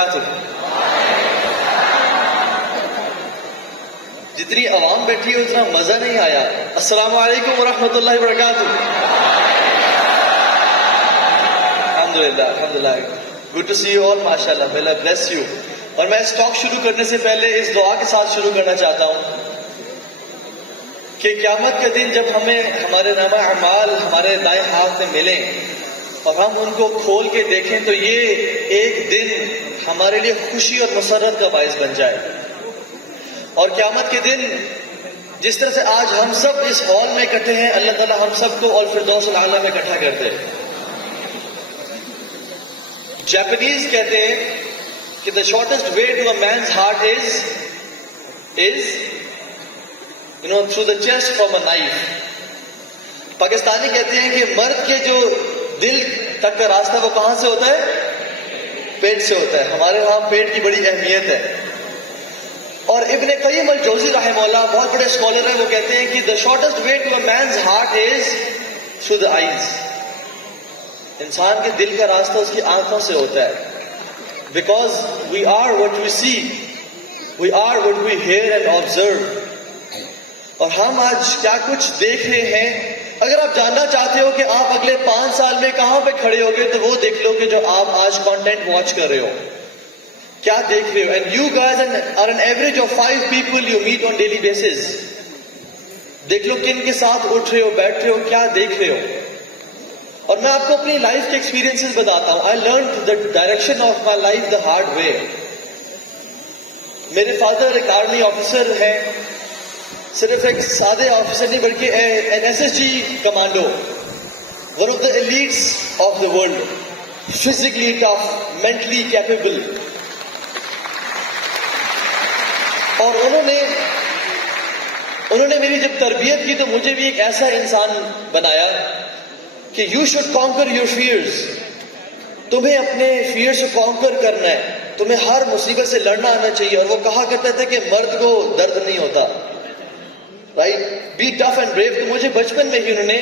وبرکاتہ. جتنی عوام بیٹھی ہے اتنا مزہ نہیں آیا. السلام علیکم ورحمۃ اللہ وبرکاتہ. الحمدللہ الحمدللہ. Good to see you all. ماشاء اللہ. may Allah bless you. اور میں اس ٹاک شروع کرنے سے پہلے اس دعا کے ساتھ شروع کرنا چاہتا ہوں کہ قیامت کا دن جب ہمیں ہمارے نامہ اعمال ہمارے دائیں ہاتھ میں ملیں اور ہم ان کو کھول کے دیکھیں تو یہ ایک دن ہمارے لیے خوشی اور مسرت کا باعث بن جائے. اور قیامت کے دن جس طرح سے آج ہم سب اس ہال میں اکٹھے ہیں, اللہ تعالیٰ ہم سب کو الفردوس الاعلیٰ میں اکٹھا کر دے. جاپنیز کہتے ہیں کہ the shortest way to a man's heart is through the chest from a knife. Pakistani کہتے ہیں کہ مرد کے جو دل تک کا راستہ وہ کہاں سے ہوتا ہے؟ پیٹ سے ہوتا ہے. ہمارے وہاں پیٹ کی بڑی اہمیت ہے. اور ابن قیم الجوزی رحمہ اللہ بہت بڑے اسکالر ہیں, وہ کہتے ہیں کہ the shortest way to a man's heart is through the eyes. انسان کے دل کا راستہ اس کی آنکھوں سے ہوتا ہے. Because we are what we see, we are what we hear and observe. اور ہم آج کیا کچھ دیکھ رہے ہیں. اگر آپ جاننا چاہتے ہو کہ آپ اگلے 5 سال میں کہاں پہ کھڑے ہوگے تو وہ دیکھ لو کہ جو آپ آج کانٹینٹ واچ کر رہے ہو, کیا دیکھ رہے ہو. And you guys are an average of 5 people you meet on daily basis. دیکھ لو کن کے ساتھ اٹھ رہے ہو, بیٹھ رہے ہو, کیا دیکھ رہے ہو. اور میں آپ کو اپنی لائف کے ایکسپیرینسز بتاتا ہوں. I learned the direction of my life the hard way. میرے فادر ایک آرمی آفیسر ہیں, صرف ایک سادے آفیسر نہیں بلکہ an SSG commando, one of the elites of the world, physically tough, mentally capable. اور انہوں نے میری جب تربیت کی تو مجھے بھی ایک ایسا انسان بنایا کہ you should conquer your fears. تمہیں اپنے فیئر سے کانکر کرنا ہے, تمہیں ہر مصیبت سے لڑنا آنا چاہیے. اور وہ کہا کرتا تھا کہ مرد کو درد نہیں ہوتا, right, be tough and brave. تو مجھے بچپن میں ہی انہوں نے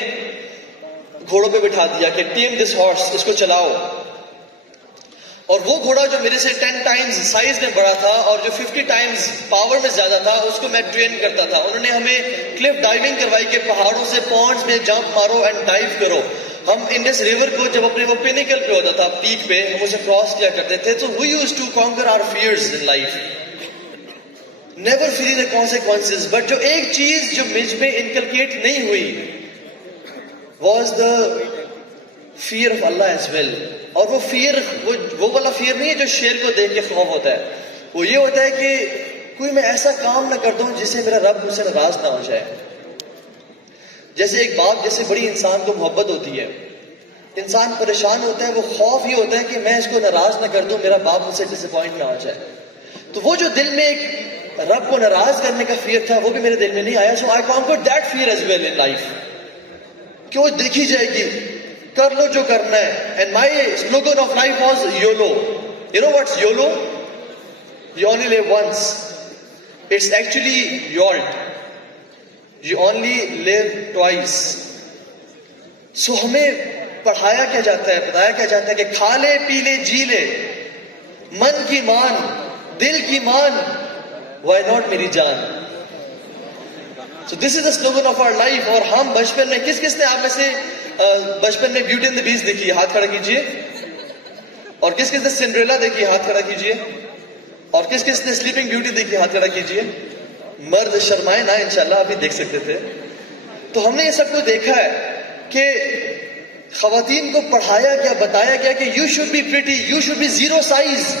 گھوڑوں پہ بٹھا دیا کہ ٹیم دس ہارس, اس کو چلاؤ. اور وہ گھوڑا جو میرے سے 10 ٹائمز سائز میں بڑا تھا اور جو 50 ٹائمز پاور میں زیادہ تھا, اس کو میں ٹرین کرتا تھا. انہوں نے ہمیں کلف ڈائیونگ کروائی کہ پہاڑوں سے پونڈز میں جمپ مارو اینڈ ڈائیو کرو. ہم انڈس ریور کو جب اپنے وہ پینیکل پہ ہوتا تھا, پیک پہ, ہم اسے کراس کیا کرتے تھے. تو we used to conquer our fears in life, never feeling the consequences. But جو ایک چیز جو مجھ میں انکلکیٹ نہیں ہوئی was the fear of Allah as well. اور وہ فیئر وہ والا فیئر نہیں ہے جو شیر کو دیکھ کے خوف ہوتا ہے. وہ یہ ہوتا ہے کہ کوئی میں ایسا کام نہ کر دوں جس سے میرا رب مجھ سے ناراض نہ ہو جائے. جیسے ایک باپ جیسے بڑی انسان کو محبت ہوتی ہے, انسان پریشان ہوتا ہے, وہ خوف یہ ہوتا ہے کہ میں اس کو ناراض نہ کر دوں, میرا باپ مجھ سے ڈس اپوائنٹ نہ ہو جائے. تو وہ جو دل میں ایک رب کو ناراض کرنے کا فیئر تھا وہ بھی میرے دل میں نہیں آیا. So I conquered that fear as well in life, کہ وہ دیکھی جائے گی, کر لو جو کرنا ہے. And my slogan of life was YOLO. You know what's YOLO? You only live once. It's actually YOLT. You only live twice. So ہمیں پڑھایا کیا جاتا ہے, بتایا کیا جاتا ہے کہ کھا لے پی لے جی لے, من کی مان دل کی مان, why not میری جان. So this is the slogan of our life. اور ہم بچپن میں کس نے آپ میں سے بچپن میں بیوٹی اینڈ دی بیسٹ دیکھی؟ ہاتھ کھڑا کیجئے. اور کس نے سنڈریلا دیکھی؟ ہاتھ کھڑا کیجئے. اور کس نے سلیپنگ بیوٹی دیکھی؟ ہاتھ کھڑا کیجئے. مرد شرمائے نہ, انشاءاللہ ابھی دیکھ سکتے تھے. تو ہم نے یہ سب کو دیکھا ہے کہ خواتین کو پڑھایا گیا, بتایا گیا کہ you should be pretty, you should be zero size.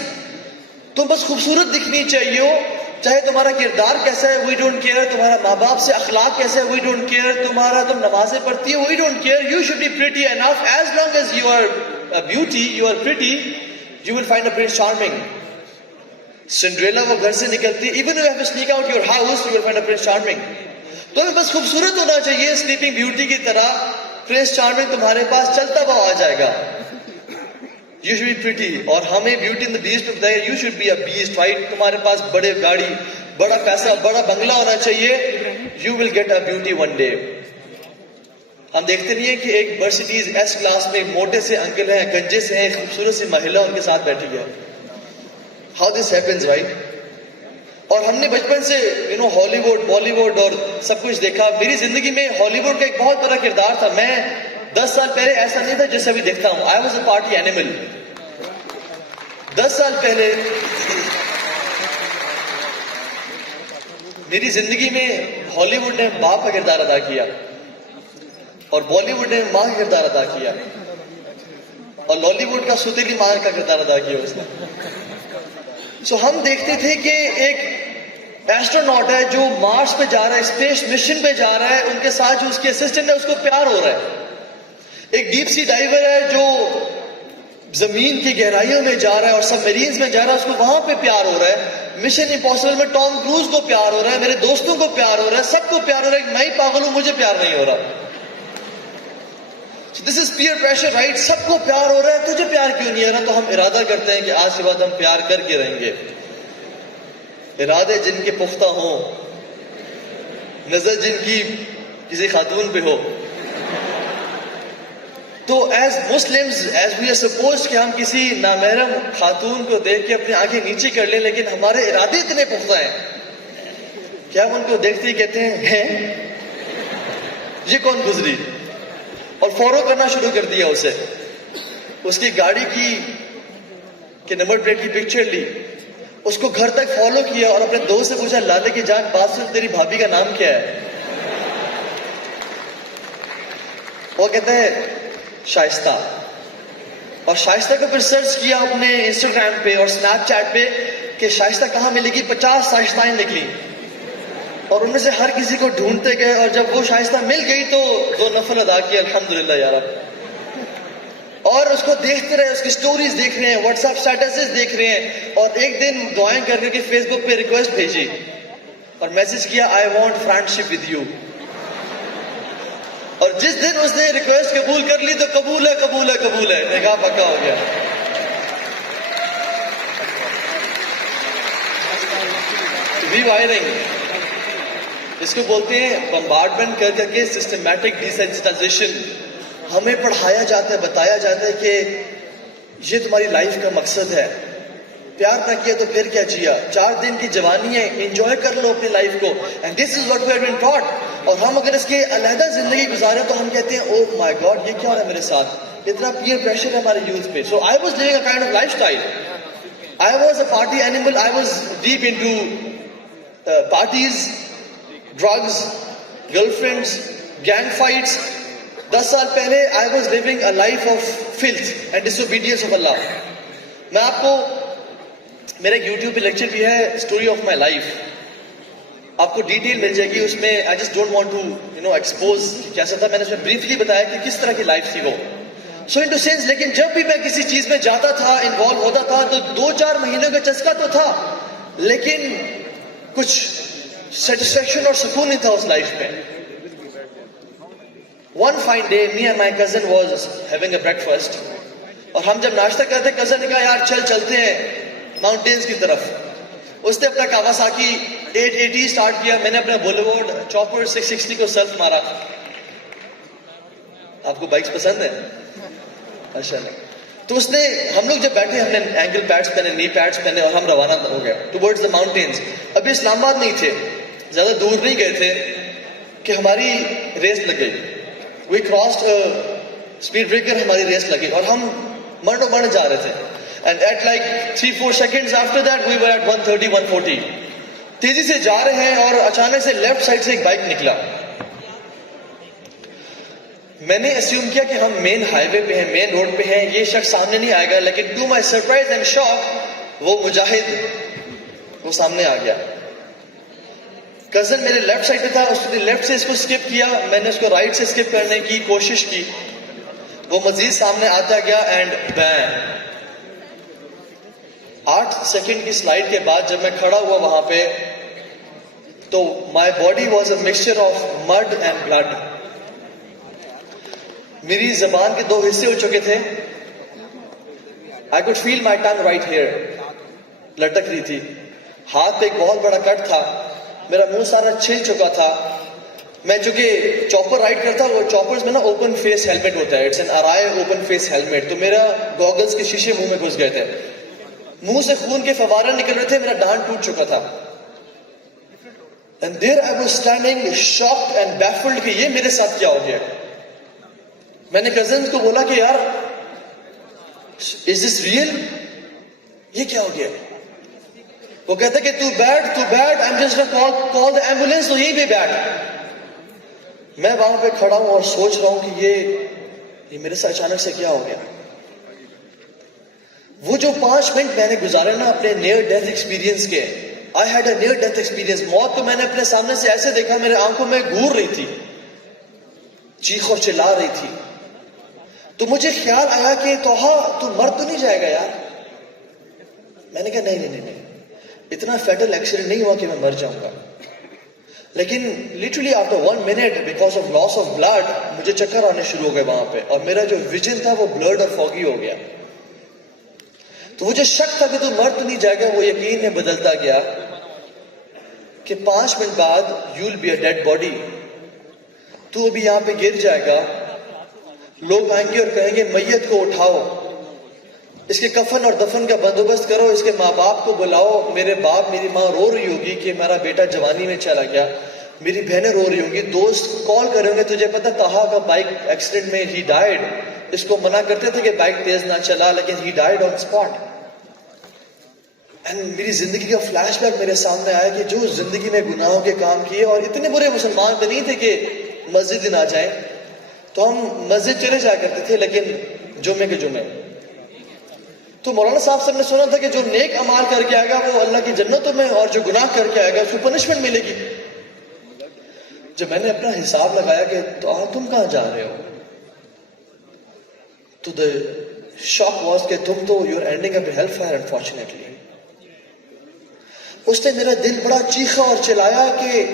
تم بس خوبصورت دکھنی چاہیے ہو, چاہے تمہارا کردار کیسا ہے وی ڈونٹ کیئر, تمہارا ماں باپ سے اخلاق کیسا ہے وی ڈونٹ کیئر, تم نمازیں پڑھتی ہو we don't care. You should be pretty enough. As long as you are beauty, you are pretty, you will find a prince charming. Cinderella وہ گھر سے نکلتی, even you have to sneak out your house, you will find a prince charming. تمہیں بس خوبصورت ہونا چاہیے sleeping beauty کی طرح, پرنس چارمنگ تمہارے پاس چلتا ہوا آ جائے گا. You should be pretty. اور ہمیں بیوٹی اینڈ دی بیسٹ میں بتایا you should be a beast, right? تمہارے پاس بڑے گاڑی, بڑا پیسہ, بڑا بنگلہ ہونا چاہیے. You will get a beauty one day. ہم دیکھتے نہیں ہیں کہ ایک مرسیڈیز ایس کلاس میں موٹے سے انکل ہیں, گنجے سے ہیں, خوبصورت سی مہیلا ان کے ساتھ بیٹھی ہے. how this happens, right? اور ہم نے بچپن سے ہالی ووڈ بالی ووڈ اور سب کچھ دیکھا. میری زندگی میں ہالی ووڈ کا ایک بہت بڑا کردار تھا. میں 10 سال پہلے ایسا نہیں تھا جیسے ابھی دیکھتا ہوں. آئی واز اے پارٹی اینیمل. 10 سال پہلے میری زندگی میں ہالی ووڈ نے باپ کا کردار ادا کیا اور بالی ووڈ نے ماں کا کردار ادا کیا اور لالی ووڈ کا ستیلی ماں کا کردار ادا کیا اس نے. سو ہم دیکھتے تھے کہ ایک ایسٹروناٹ ہے جو مارس پہ جا رہا ہے, اسپیس مشن پہ جا رہا ہے, ان کے ساتھ جو اس کے اسسٹنٹ ہے اس کو پیار ہو رہا ہے. ایک ڈیپ سی ڈائیور ہے جو زمین کی گہرائیوں میں جا رہا ہے اور سب میرینز میں جا رہا ہے, اس کو وہاں پہ پیار ہو رہا ہے. مشن امپاسبل میں ٹام کروز کو پیار ہو رہا ہے, میرے دوستوں کو پیار ہو رہا ہے, سب کو پیار ہو رہا ہے. میں ہی پاگل ہوں, مجھے پیار نہیں ہو رہا. دس از پیئر پریشر, رائٹ؟ سب کو پیار ہو رہا ہے, تجھے پیار کیوں نہیں ہو رہا؟ تو ہم ارادہ کرتے ہیں کہ آج کے بعد ہم پیار کر کے رہیں گے. ارادے جن کے پختہ ہوں, نظر جن کی کسی خاتون پہ ہو. تو as Muslims as we are supposed کہ ہم کسی نامحرم خاتون کو دیکھ کے اپنی آنکھیں نیچے کر لیں, لیکن ہمارے ارادے اتنے پختہ ہیں کہ ہم ان کو دیکھتے ہی کہتے ہیں یہ کون گزری, اور فالو کرنا شروع کر دیا اسے. اس کی گاڑی کی نمبر پلیٹ کی پکچر لی, اس کو گھر تک فالو کیا اور اپنے دوست سے پوچھا, لالے کی جان بات سن, تیری بھابھی کا نام کیا ہے؟ وہ کہتا ہے شائستہ. اور شائستہ کو پھر سرچ کیا اپنے انسٹاگرام پہ اور سنیپ چیٹ پہ کہ شائستہ کہاں ملے گی. 50 شائستائیں نکلی اور ان میں سے ہر کسی کو ڈھونڈتے گئے, اور جب وہ شائستہ مل گئی تو 2 نفل ادا کیا, الحمدللہ یا رب. اور اس کو دیکھتے رہے, اس کی سٹوریز دیکھ رہے ہیں, واٹس ایپ اسٹیٹسز دیکھ رہے ہیں, اور ایک دن دعائیں کر کے فیس بک پہ ریکویسٹ بھیجی اور میسج کیا, I want friend ship with you. اور جس دن اس نے ریکویسٹ قبول کر لی تو قبول ہے قبول ہے قبول ہے, نکاح پکا ہو گیا. ری وائرنگ اس کو بولتے ہیں, بمبارڈمنٹ کر کے سسٹمیٹک ڈیسینسٹائزیشن. ہمیں پڑھایا جاتا ہے, بتایا جاتا ہے کہ یہ تمہاری لائف کا مقصد ہے, پیار نہ کیا تو پھر کیا جیا, 4 دن کی جوانی ہے, انجوائے کر لو اپنی لائف کو. And this is what we have been taught. اور ہم اگر اس کے علیحدہ زندگی گزارے تو ہم کہتے ہیں او مائی گاڈ یہ کیا ہو رہا ہے میرے ساتھ, اتنا پیئر پریشر ہے ہمارے یوتھ پہ. So I was living a kind of lifestyle. I was a party animal. I was deep into parties, drugs, girlfriends, gang fights. 10 سال پہلے I was living a life of filth and disobedience of اللہ. میں آپ کو, میرا ایک YouTube پہ lecture بھی ہے, اسٹوری آف مائی لائف, آپ کو ڈیٹیل مل جائے گی اس میں. I just don't want to expose کیسا تھا. میں نے اس میں بریفلی بتایا کہ کس طرح کی لائف تھی وہ. سو ان ٹو سینس, لیکن جب بھی میں کسی چیز میں جاتا تھا, انوالو ہوتا تھا, تو 2-4 مہینوں کا چسکا تو تھا, لیکن کچھ سیٹسفیکشن اور سکون نہیں تھا اس لائف میں. One fine day, me and my cousin was having a breakfast, اور ہم جب ناشتہ کرتے, cousin نے کہا یار چلتے ہیں ماؤنٹینز کی طرف. اس نے اپنا کاواساکی 880 سٹارٹ کیا, میں نے اپنا بولیوارڈ چاپر 660 کو سیلف مارا. آپ کو بائکس پسند ہیں؟ اچھا نہیں. تو اس نے, ہم لوگ جب بیٹھے, ہم نے اینکل پیڈز پہنے, نی پیڈز پہنے, اور ہم روانہ ہو گئے ٹوورڈز دا ماؤنٹینز. ابھی اسلام آباد نہیں تھے, زیادہ دور نہیں گئے تھے کہ ہماری ریس لگ گئی. وی کراسڈ اسپیڈ بریکر, ہماری ریس لگی اور ہم مرنو مرن جا رہے تھے. And at like 3-4 seconds after that we were at 130-140. تیزی سے جا رہے ہیں اور اچانک سے لیفٹ سائڈ سے ایک بائک نکلا. میں نے اسیوم کیا کہ ہم مین ہائی وے پہ ہیں, مین روڈ پہ ہیں, یہ شخص سامنے نہیں آئے گا, لیکن ٹو مائی سرپرائز اینڈ شاک وہ مجاہد وہ سامنے آ گیا. کزن میرے لیفٹ سائڈ پہ تھا, اس نے لیفٹ سے اس کو اسکپ کیا, میں نے اس کو رائٹ سے اسکپ کرنے کی کوشش کی, وہ مزید سامنے آتا گیا اینڈ بین. 8 سیکنڈ کی سلائڈ کے بعد جب میں کھڑا ہوا وہاں پہ, تو my body was a mixture of mud and blood. میری زبان کے 2 حصے ہو چکے تھے. I could feel my tongue right here, لٹک رہی تھی. ہاتھ پہ ایک بہت بڑا کٹ تھا, میرا منہ سارا چھل چکا تھا. میں چونکہ چاپر رائڈ کرتا, وہ چاپرز میں نا اوپن فیس ہیلمٹ ہوتا ہے, it's an Arai open face helmet, تو میرا گوگلز کے شیشے منہ میں گھس گئے تھے. منہ سے خون کے فوارے نکل رہے تھے, میرا ڈانٹ ٹوٹ چکا تھا. And there I was standing shocked and baffled کہ یہ میرے ساتھ کیا ہو گیا. میں نے کزنز کو بولا کہ یار is this real؟ یہ کیا ہو گیا؟ وہ کہتا کہ تو بیٹھ I'm just gonna call the ambulance. تو یہی پہ بیٹھ. میں وہاں پہ کھڑا ہوں اور سوچ رہا ہوں کہ یہ میرے ساتھ اچانک سے کیا ہو گیا. وہ جو 5 منٹ میں نے گزارے نا اپنے نیئر ڈیتھ ایکسپیرینس کے, I had a near death experience. موت کو میں نے اپنے سامنے سے ایسے دیکھا, میرے آنکھوں میں گھور رہی تھی, چیخ اور چلا رہی تھی. تو مجھے خیال آیا کہ توہا تو مر تو نہیں جائے گا یار. میں نے کہا نہیں, اتنا فیٹل ایکسیڈنٹ نہیں ہوا کہ میں مر جاؤں گا. لیکن literally after 1 minute because of loss of blood مجھے چکر آنے شروع ہو گئے وہاں پہ, اور میرا جو ویژن تھا وہ بلرڈ اور فوگی ہو گیا. تو وہ جو شک تھا کہ تو مر تو نہیں جائے گا, وہ یقین میں بدلتا گیا کہ 5 منٹ بعد you'll be a dead body. تو ابھی یہاں پہ گر جائے گا, لوگ آئیں گے اور کہیں گے میت کو اٹھاؤ, اس کے کفن اور دفن کا بندوبست کرو, اس کے ماں باپ کو بلاؤ. میرے باپ میری ماں رو رہی ہوگی کہ میرا بیٹا جوانی میں چلا گیا, میری بہنیں رو رہی ہوں گی, دوست کال کریں گے, تجھے پتا طہا کا بائک ایکسیڈنٹ میں ہی ڈائیڈ. اس کو منع کرتے تھے کہ بائک تیز نہ چلا, لیکن ہی ڈائیڈ آن اسپاٹ. اینڈ میری زندگی کا فلیش بیک میرے سامنے آیا کہ جو زندگی میں گناہوں کے کام کیے, اور اتنے برے مسلمان بھی نہیں تھے کہ مسجد نہ جائیں, تو ہم مسجد چلے جایا کرتے تھے لیکن جمعے کے جمعے. تو مولانا صاحب سے ہم نے سنا تھا کہ جو نیک اعمال کر کے آئے گا وہ اللہ کی جنتوں میں, اور جو گناہ کر کے آئے گا اس کو پنشمنٹ ملے گی. جب میں نے اپنا حساب لگایا کہ تم کہاں جا رہے ہو, تو the shock was کہ تم تو you're ending up in hellfire unfortunately. اس نے میرا دل بڑا چیخا اور چلایا کہ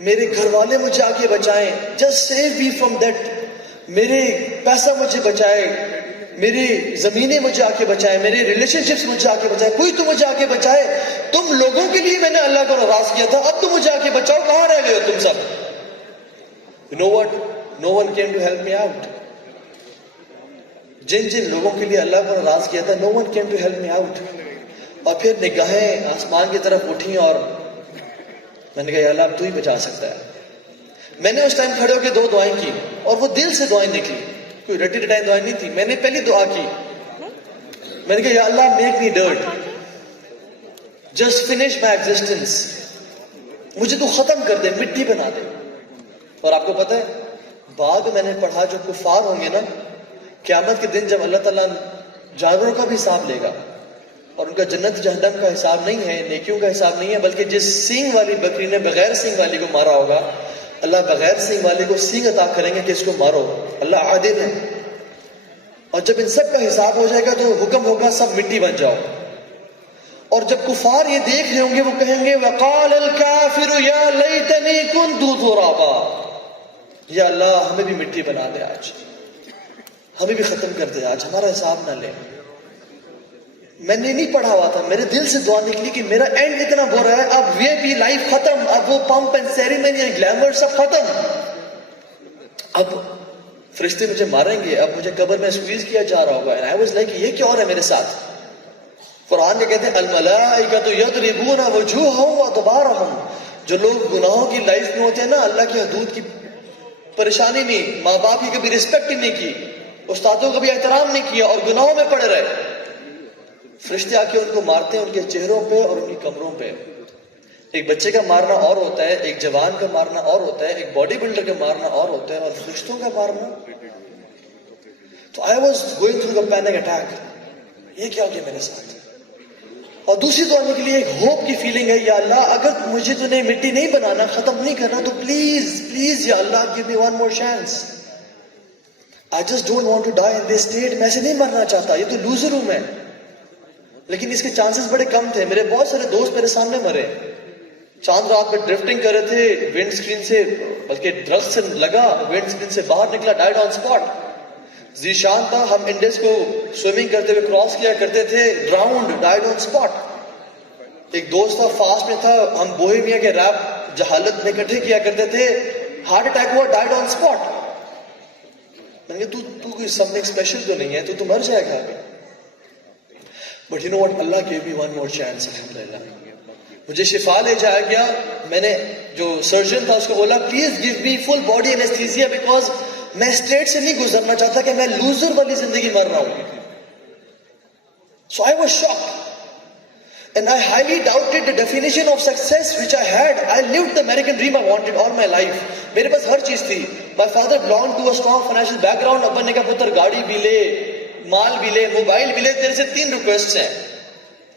میرے گھر والے مجھے آ کے بچائیں, just save me from that. میرے پیسہ مجھے بچائے, میری زمینیں مجھے آ کے بچائے, میرے ریلیشن شپس مجھے آ کے بچائے, کوئی تو مجھے آ کے بچائے. تم لوگوں کے لیے میں نے اللہ کو ناراض کیا تھا, اب تم مجھے آ کے بچاؤ, کہاں رہ گئے ہو تم سب. You know what? No one came to help me out. جن لوگوں کے لیے اللہ کو ناراض کیا تھا, no one came to help me out. اور پھر نگاہیں آسمان کی طرف اٹھیں اور میں نے کہا یا اللہ اب تو ہی بچا سکتا ہے. میں نے اس ٹائم کھڑے ہو کے 2 دعائیں کی, اور وہ دل سے دعائیں نکلی, کوئی رٹی رٹائی دعائیں نہیں تھی. میں نے پہلی دعا کی, میں نے کہا یا اللہ make me dirt, just finish my existence. مجھے تو ختم کر دے, مٹی بنا دے. اور آپ کو پتہ ہے بعد میں نے پڑھا جو کفار ہوں گے نا, قیامت کے دن جب اللہ تعالیٰ جانوروں کا بھی حساب لے گا, اور ان کا جنت جہنم کا حساب نہیں ہے, نیکیوں کا حساب نہیں ہے, بلکہ جس سینگ والی بکری نے بغیر سینگ والی کو مارا ہوگا, اللہ بغیر سینگ والے کو سینگ عطا کریں گے کہ اس کو مارو. اللہ عادل ہے. اور جب ان سب کا حساب ہو جائے گا تو حکم ہوگا سب مٹی بن جاؤ. اور جب کفار یہ دیکھ رہے ہوں گے وہ کہیں گے وقال الکافر یا لیتنی کنت ترابا, یا اللہ ہمیں بھی مٹی بنا دے آج, ہمیں بھی ختم کر دے آج, ہمارا حساب نہ لے. میں نے نہیں پڑھا ہوا تھا, میرے دل سے دعا نکلی کہ میرا اینڈ اتنا برا ہے, اب VIP لائف ختم, اب وہ پمپ اینڈ سیریمنی گلیمر سب ختم. اب فرشتے مجھے ماریں گے, اب مجھے قبر میں سکویز کیا جا رہا ہوگا. I was like یہ کیا ہو رہا ہے میرے ساتھ. قرآن میں کہتے ہیں الملائکۃ یضربون وجوہہم وادبارہم, جو لوگ گناہوں کی لائف میں ہوتے ہیں نا, اللہ کی حدود کی پریشانی نہیں, ماں باپ کی کبھی رسپیکٹ ہی نہیں کی, استادوں کا بھی احترام نہیں کیا, اور گناہوں میں پڑے رہے, فرشتے آ کے ان کو مارتے ہیں ان کے چہروں پہ اور ان کی کمروں پہ. ایک بچے کا مارنا اور ہوتا ہے, ایک جوان کا مارنا اور ہوتا ہے, ایک باڈی بلڈر کا مارنا اور ہوتا ہے, اور فرشتوں کا مارنا. تو I was going through the panic attack. یہ کیا ہو گیا میرے ساتھ. اور دوسری دعا کے لیے ایک ہوپ کی فیلنگ ہے, یا اللہ اگر مجھے تو نے مٹی نہیں بنانا, ختم نہیں کرنا, تو پلیز یا اللہ give me one more chance. I just don't want to die in this state. میں ایسے نہیں مرنا چاہتا, یہ تو لوزر ہوں میں. لیکن اس کے چانسز بڑے کم تھے. میرے بہت سارے دوست میرے سامنے مرے, چاند رات میں ڈرفٹنگ کر رہے تھے, ونڈ اسکرین سے بلکہ درخت سے لگا, ونڈ اسکرین سے باہر نکلا, ڈائیڈ آن اسپاٹ. ذیشان تھا, ہم انڈس کو سوئمنگ کرتے ہوئے کراس کیا کرتے تھے, ڈراؤنڈ, ڈائیڈ آن اسپاٹ. ایک دوست تھا فاسٹ میں تھا, ہم بوہیمیا کے ریپ جہالت میں اکٹھے کیا کرتے تھے, ہارٹ اٹیک ہوا, ڈائیڈ آن اسپاٹ. میں نے کہا تو کوئی سم تھنگ اسپیشل تو نہیں ہے, تو مر جائے گا. But you know what? Allah gave me one more chance, alhamdulillah. مجھے شفا لے جایا گیا. میں نے جو سرجن تھا اس کو بولا please give me full body anaesthesia because میں اسٹیٹ سے نہیں گزرنا چاہتا کہ میں لوزر والی زندگی مر رہا ہوں. So I was shocked. And I highly doubted the definition of success which I had. I lived the American dream I wanted all my life. میرے پاس ہر چیز تھی. My father belonged to a strong financial background. ابا نے کہا پتر گاڑی بھی لے, مال بھی لے, موبائل بھی لے. تیرے سے 3 ریکویسٹس ہیں.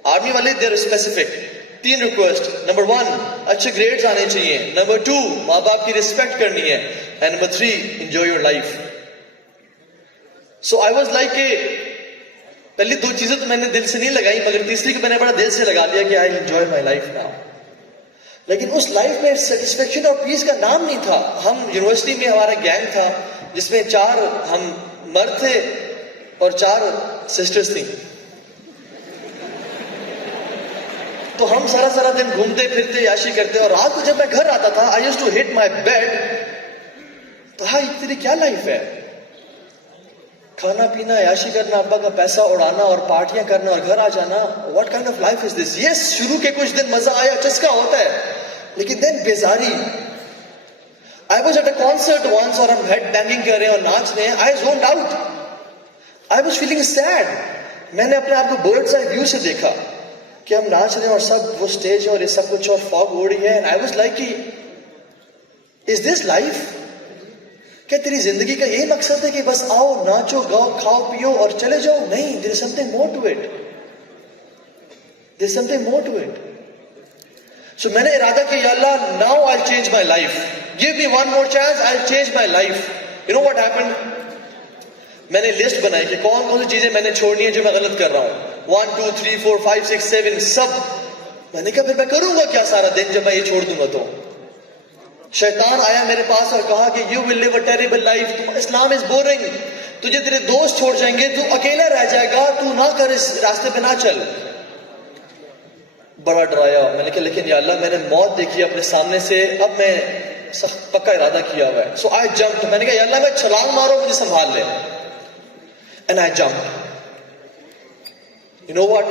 آرمی والے they are specific. 3 request. Number 1 اچھے گریڈز آنے چاہیے. نمبر 2 ماں باپ کی رسپیکٹ کرنی ہے. And number 3 enjoy your life. So I was like a, پہلی 2 چیزیں تو میں نے دل سے نہیں لگائی, مگر تیسری کو میں نے بڑا دل سے لگا دیا کہ I enjoy my life now. لیکن اس لائف میں سیٹسفیکشن اور پیس کا نام نہیں تھا. ہم یونیورسٹی میں ہمارا گینگ تھا جس میں 4 ہم مرد تھے اور 4 سسٹرز تھیں. تو ہم سارا دن گھومتے پھرتے یاشی کرتے, اور رات کو جب میں گھر آتا تھا I used to hit my bed. تو ہاں تیری کیا لائف ہے؟ کھانا پینا, یاشی کرنا, ابا کا پیسہ اڑانا اور پارٹیاں کرنا اور گھر آ جانا. What kind of life is this? Yes, شروع کے کچھ دن مزہ آیا, چسکا ہوتا ہے, لیکن دین بیزاری. I was at a concert once اور ہم ہیڈ بینگنگ کر رہے ہیں اور ناچ رہے ہیں. I zoned out. I was feeling sad. میں نے اپنے آپ کو برڈز آئی ویو سے دیکھا کہ ہم ناچ رہے ہیں اور سب وہ اسٹیج ہے اور یہ سب کچھ اور فاگ ہو رہی ہے. And I was like is this life? کیا تیری زندگی کا یہی مقصد ہے کہ بس آؤ, ناچو, گاؤ, کھاؤ, پیو اور چلے جاؤ؟ نہیں, there is something more to it. There is something more to it. So میں نے ارادہ کیا, یا اللہ, now I'll change my life. Give me one more chance, I'll change my life. You know what happened? میں نے list بنائی کہ کون کون سی چیزیں میں نے چھوڑنی ہے جو میں غلط کر رہا ہوں. 1 2 3 4 5 6 7 سب. میں نے کہا پھر میں کروں گا کیا سارا دن جب میں یہ چھوڑ دوں گا؟ تو شیطان آیا میرے پاس اور کہا کہ you will live a terrible life. Islam is boring. تجھے تیرے دوست چھوڑ جائیں گے, تو اکیلا رہ جائے گا, تو نہ کر, اس راستے پہ نہ چل. بڑا ڈرایا. میں نے کہا لیکن یا اللہ, میں نے موت دیکھی اپنے سامنے سے, اب میں سخت پکا ارادہ کیا ہوا ہے. سو آئی جمپڈ. میں نے کہا یا اللہ, میں چھلانگ مارو, مجھے سنبھال لے. And I jumped. You know what,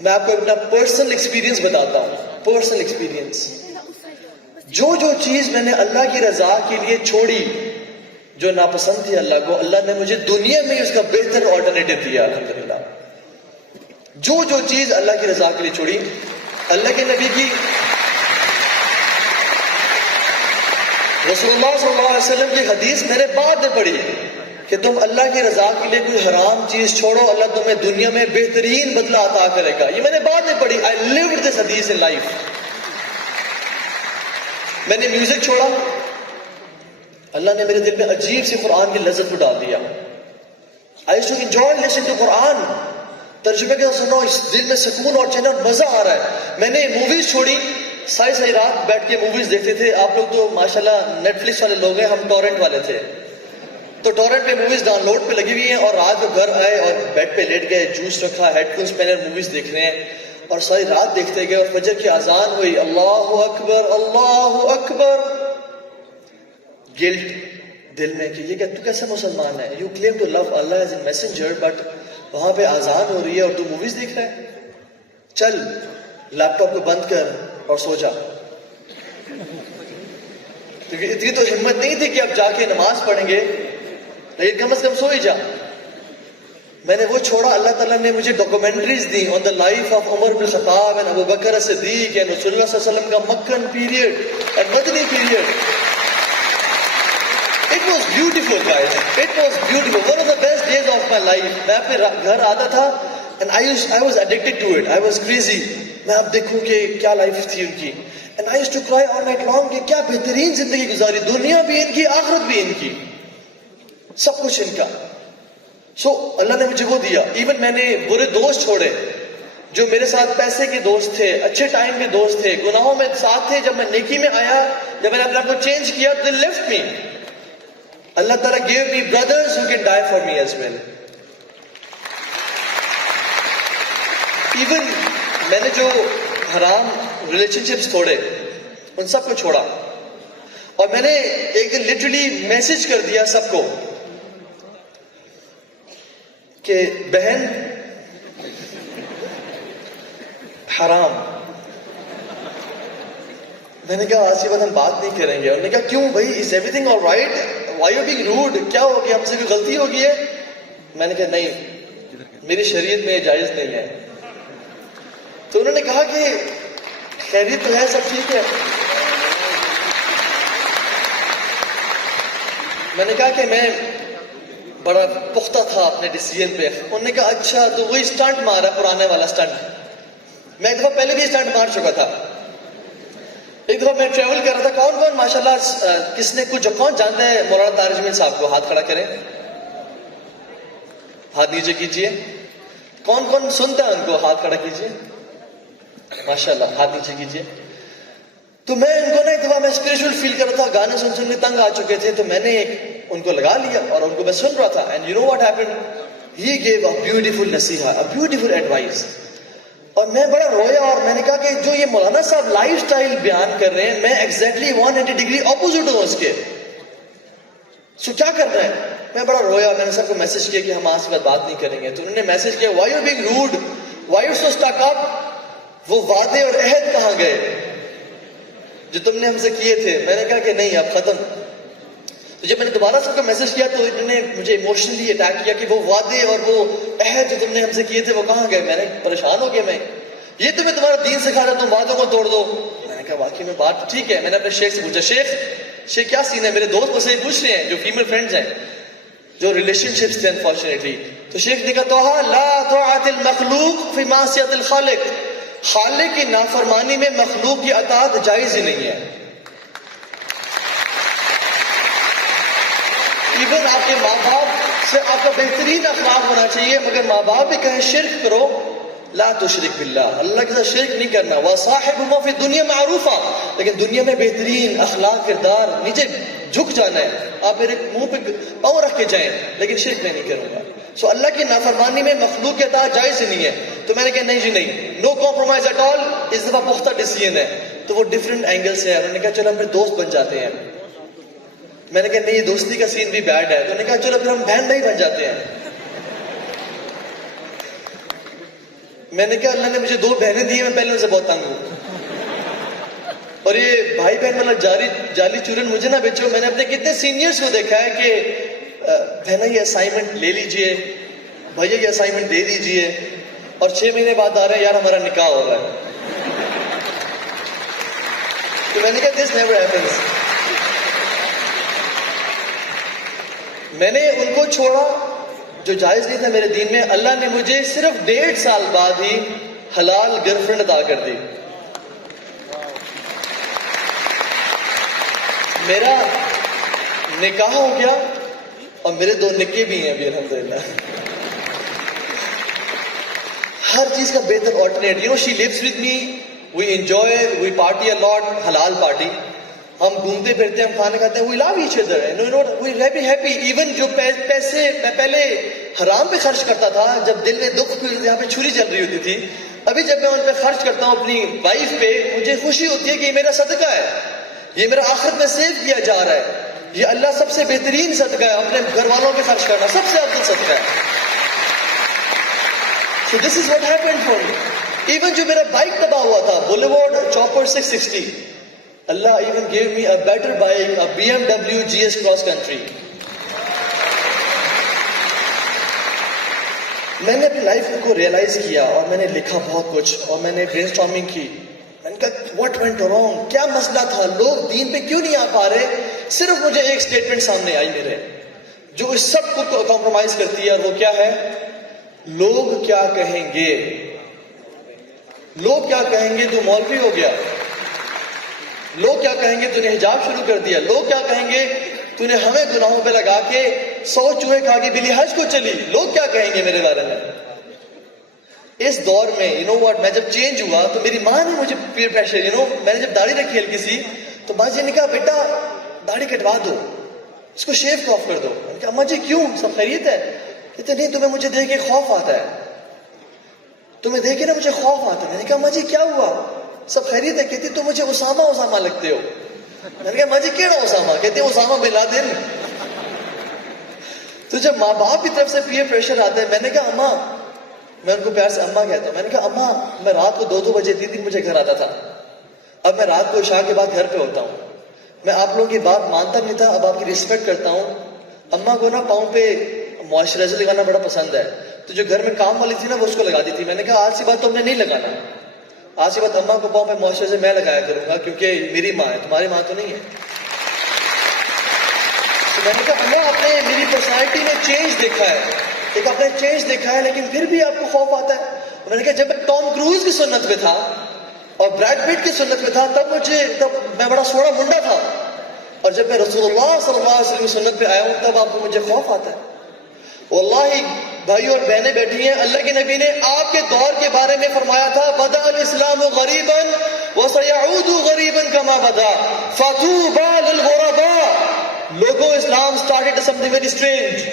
میں آپ کو اپنا پرسنل ایکسپیرینس بتاتا ہوں. Personal experience. جو چیز میں نے اللہ کی رضا کے لیے چھوڑی, جو ناپسند تھی اللہ کو, اللہ نے مجھے دنیا میں اس کا بہتر آلٹرنیٹو دیا الحمدللہ. جو چیز اللہ کی رضا کے لیے چھوڑی, اللہ کے نبی کی, رسول اللہ صلی اللہ علیہ وسلم کی حدیث میں نے بعد میں پڑھی کہ تم اللہ کی رضا کے لیے کوئی حرام چیز چھوڑو, اللہ تمہیں دنیا میں بہترین بدلہ عطا کرے گا. یہ میں نے بعد میں پڑھی. I lived this hadith in life. میں نے میوزک چھوڑا, اللہ نے میرے دل میں عجیب سی قرآن کی لذت کو ڈال دیا. I used to enjoy listening to Quran. ترجمے کے سنو, اس دل میں سکون اور چین اور مزہ آ رہا ہے. میں نے موویز چھوڑی, ساری رات بیٹھ کے موویز دیکھتے تھے. آپ لوگ تو ماشاءاللہ نیٹ فلکس والے لوگ ہیں, ہم ٹورنٹ والے تھے. تو ٹورنٹ پہ موویز ڈاؤن لوڈ پہ لگی ہوئی ہیں, اور رات کو گھر آئے اور بیڈ پہ لیٹ گئے, جوس رکھا, ہیڈ فونس پہنے, موویز دیکھ رہے ہیں, اور ساری رات دیکھتے گئے. اور فجر کی اذان ہوئی, اللہ اکبر اللہ اکبر. گلٹ دل میں کہ یہ کہ تو کیسا مسلمان ہے, you claim to love Allah as a messenger, but وہاں پہ اذان ہو رہی ہے اور تو موویز دیکھ رہا ہے. چل لیپ ٹاپ کو بند کر اور سو جا. کیونکہ اتنی تو ہمت نہیں تھی کہ اب جا کے نماز پڑھیں گے, لیکن کم از کم سو ہی جا. میں نے وہ چھوڑا. اللہ تعالیٰ نے مجھے ڈاکومنٹریز دی on the life of Umar bin al-Khattab and Abu Bakr Siddiq and رسول اللہ صلی اللہ علیہ وسلم کا مکن period and Madani period. It was beautiful, guys. It was beautiful. One of the best days of my life. میں اپنے گھر آتا تھا and I was addicted to it. I was crazy. میں اب دیکھوں کہ کیا لائف تھی ان کی. And I used to cry all night long کہ کیا بہترین زندگی گزاری, دنیا بھی ان کی, آخرت بھی ان کی, سب کچھ ان کا. سو اللہ نے مجھے وہ دیا. ایون میں نے برے دوست چھوڑے جو میرے ساتھ پیسے کے دوست تھے, اچھے ٹائم کے دوست تھے, گناہوں میں ساتھ تھے. جب میں نیکی میں آیا, جب میں نے اپنے آپ کو چینج کیا, they left me. اللہ تعالیٰ gave me brothers who can die for me as well. Even میں نے جو حرام ریلیشن شپس توڑے, ان سب کو چھوڑا. اور میں نے ایک دن لٹرلی میسج کر دیا سب کو کہ بہن حرام. میں نے کہا آج کے بعد ہم بات نہیں کریں گے. انہوں نے کہا کیوں بھائی, is every thing all right, Y you being road, کیا ہو گیا, ہم سے کوئی غلطی ہو گئی ہے؟ میں نے کہا نہیں, میری شریعت میں یہ جائز نہیں ہے. تو انہوں نے کہا کہ خیریت تو ہے, سب ٹھیک ہے. میں نے کہا کہ میں بڑا پختہ تھا اپنے ڈیسیژن پہ. انہوں نے کہا اچھا تو وہی اسٹنٹ مارا, پرانے والا اسٹنٹ. میں ایک دفعہ پہلے بھی اسٹنٹ مار چکا تھا. ایک دفعہ میں ٹریول کر رہا تھا. کون ماشاءاللہ کس نے کچھ کون جانتا ہے مولانا طارق جمیل صاحب کو؟ ہاتھ کھڑا کریں, ہاتھ نیچے کیجئے. کون کون سنتا ہے ان کو؟ ہاتھ کھڑا کیجئے. ماشاءاللہ, ہاتھ نیچے کیجئے. تو میں ان کو نا ایک دفعہ میں اسپریچول فیل کر رہا تھا, گانے سن سن کے تنگ آ چکے تھے, تو میں نے ان کو لگا لیا اور ان کو میں سن رہا تھا. And you know what happened, he gave a beautiful نصیحہ, اے بیوٹیفل ایڈوائز. اور میں بڑا رویا اور میں نے کہا کہ جو یہ مولانا صاحب لائف سٹائل بیان کر رہے ہیں, میں ایگزیکٹلی 180 ڈگری اپوزٹ ہوں اس کے. سو کیا کرنا ہے؟ میں بڑا رویا. میں نے سب کو میسج کیا کہ ہم آج کے بعد بات نہیں کریں گے. تو انہوں نے میسج کیا, why you being rude, why you so stuck up, وہ وعدے اور عہد کہاں گئے جو تم نے ہم سے کیے تھے؟ میں نے کہا کہ نہیں, اب ختم. تو جب میں نے دوبارہ سب کو میسج کیا تو انہوں نے مجھے ایموشنلی اٹیک کیا کہ وہ وعدے اور وہ عہد جو تم نے ہم سے کیے تھے وہ کہاں گئے. میں نے پریشان ہو گیا, میں یہ تمہیں تمہارا دین سکھا رہا, تم وعدوں کو توڑ دو. میں نے کہا واقعی میں بات ٹھیک ہے. میں نے اپنے شیخ سے پوچھا, شیخ کیا سین ہے؟ میرے دوست مجھ سے پوچھ رہے ہیں جو فیمیل فرینڈز ہیں, جو ریلیشن شپس تھے انفارچونیٹلی. تو شیخ نے کہا توہا لا طاعت المخلوق فی معصیت الخالق, خالق کی نافرمانی میں مخلوق کی اطاعت جائز ہی نہیں ہے. ایون آپ کے ماں باپ سے آپ کا بہترین اخلاق ہونا چاہیے, مگر ماں باپ بھی کہیں شرک کرو, لا تشرک باللہ, اللہ کے ساتھ شرک نہیں کرنا. وصاحبہما فی الدنیا معروفا, لیکن دنیا میں بہترین اخلاق کردار, نیچے جھک جانا ہے, آپ میرے منہ پہ پاؤں رکھ کے جائیں, لیکن شرک میں نہیں کروں گا. سو اللہ کی نافرمانی میں مخلوق کے اطاعت جائز ہی نہیں ہے. تو میں نے کہا نہیں جی نہیں, نو کمپرومائز ایٹ آل. اس دفعہ پختہ ڈیسیژن ہے. تو وہ ڈفرینٹ اینگل سے ہے. انہوں نے کہا چلو ہم پھر دوست بن جاتے ہیں. میں نے کہا نہیں, یہ دوستی کا سین بھی بیڈ ہے. تو انہوں نے کہا چلو پھر ہم بہن بھائی بن جاتے ہیں. میں نے کہا اللہ نے مجھے 2 بہنیں دی ہیں, میں پہلے ان سے بہت تنگ ہوں. اور یہ بھائی بہن والا جعلی چورن مجھے نہ بیچو. میں نے اپنے کتنے سینئرز کو دیکھا ہے کہ بہنا یہ اسائنمنٹ لے لیجئے, بھائی یہ اسائنمنٹ دے دیجئے, اور 6 مہینے بعد آ رہے ہیں یار ہمارا نکاح ہو رہا ہے. تو میں نے کہا دس نیور ہیپنس. میں نے ان کو چھوڑا جو جائز نہیں تھا میرے دین میں. اللہ نے مجھے صرف 1.5 سال بعد ہی حلال گرل فرینڈ عطا کر دی. میرا نکاح ہو گیا اور میرے 2 نکے بھی ہیں ابھی الحمدللہ. ہر چیز کا بہتر alternate. She leaves with me, we enjoy, we party a lot, حلال پارٹی. ہم گھومتے پھرتے ہیں, ہم کھانے کھاتے ہیں, وی لو ایچ ادر, وی ہیپی. ایون جو پیسے میں پہلے حرام پہ خرچ کرتا تھا, جب دل میں دکھ یہاں پہ چھری چل رہی ہوتی تھی, ابھی جب میں ان پہ خرچ کرتا ہوں اپنی وائف پہ, مجھے خوشی ہوتی ہے کہ یہ میرا صدقہ ہے, یہ میرا آخرت میں سیو کیا جا رہا ہے. یہ اللہ سب سے بہترین صدقہ ہے, اپنے گھر والوں پہ خرچ کرنا سب سے افضل صدقہ ہے. So this is what happened for me. Even جو میرا بائک تباہ ہوا تھا, boulevard chopper 660, Allah even gave me a better bike, a BMW GS Cross Country. میں نے اپنی لائف کو ریئلائز کیا اور میں نے لکھا بہت کچھ, اور میں نے برین اسٹارمنگ کی. میں نے کہا واٹ وینٹ رانگ, کیا مسئلہ تھا, لوگ دین پہ کیوں نہیں آ پا رہے. صرف مجھے ایک اسٹیٹمنٹ سامنے آئی میرے, جو اس سب کو کمپرومائز کرتی ہے, اور وہ کیا ہے, لوگ کیا کہیں گے. لوگ کیا کہیں گے تو مولوی ہو گیا, لوگ کیا کہیں گے تو نے حجاب شروع کر دیا, لوگ کیا کہیں گے تو نے ہمیں گناہوں پہ لگا کے 100 چوہے کھا کے بلی حج کو چلی, لوگ کیا کہیں گے میرے بارے میں. اس دور میں what, میں جب چینج ہوا تو میری ماں نے مجھے پیئر پریشر, میں نے جب داڑھی رکھی ہلکی سی, تو ماں جی نے کہا بیٹا داڑھی کٹوا دو, اس کو شیو آف کر دو. میں نے کہا اماں جی کیوں, سب خیریت ہے؟ کہتے نہیں, تمہیں مجھے دیکھ کے خوف آتا ہے, تمہیں دیکھے نا مجھے خوف آتا ہے. میں نے کہا اماں جی کیا ہوا, سب خیریت ہے؟ کہتی تم مجھے اسامہ لگتے ہو. میں نے کہا ماں جی کیڑا اسامہ؟ کہتے اسامہ بن لادن. تو جب ماں باپ کی طرف سے پیئر پریشر آتا ہے, میں نے کہا اماں میں ان کو پیار سے اماں کہتا ہوں. میں نے کہا اماں میں رات کو 2 بجے 3 بجے گھر آتا تھا, اب میں رات کو عشاء کے بعد گھر پہ ہوتا ہوں. میں آپ لوگوں کی بات مانتا نہیں تھا, اب آپ کی رسپیکٹ کرتا ہوں. اماں کو نا پاؤں پہ موئسچرائزر لگانا بڑا پسند ہے, تو جو گھر میں کام والی تھی نا وہ اس کو لگاتی تھی. میں نے کہا آج سے بات تو ہم نے نہیں لگانا, آج سے بات اماں کو پاؤں پہ موئسچرائزر میں لگایا کروں گا, کیونکہ میری ماں ہے, تمہاری ماں تو نہیں ہے. تو میں نے کہا اماں آپ نے میری پرسنالٹی میں چینج دیکھا ہے, ایک آپ نے چینج دیکھا ہے, لیکن پھر بھی آپ کو خوف آتا ہے. میں نے کہا جب میں ٹام کروز کی سنت پہ تھا اور بریڈ پٹ کی سنت پہ تھا تب میں بڑا سوڑا منڈا تھا, اور جب میں رسول اللہ صلی اللہ علیہ وسلم کی سنت پہ آیا ہوں تب آپ کو مجھے خوف آتا ہے. واللہ بھائی اور بہنیں بیٹھی ہیں, اللہ کے نبی نے آپ کے دور کے بارے میں فرمایا تھا بدأ الاسلام غریبا وسيعود غریبا كما بدا فطوبى للغرباء. لوگوں اسلام started something very strange.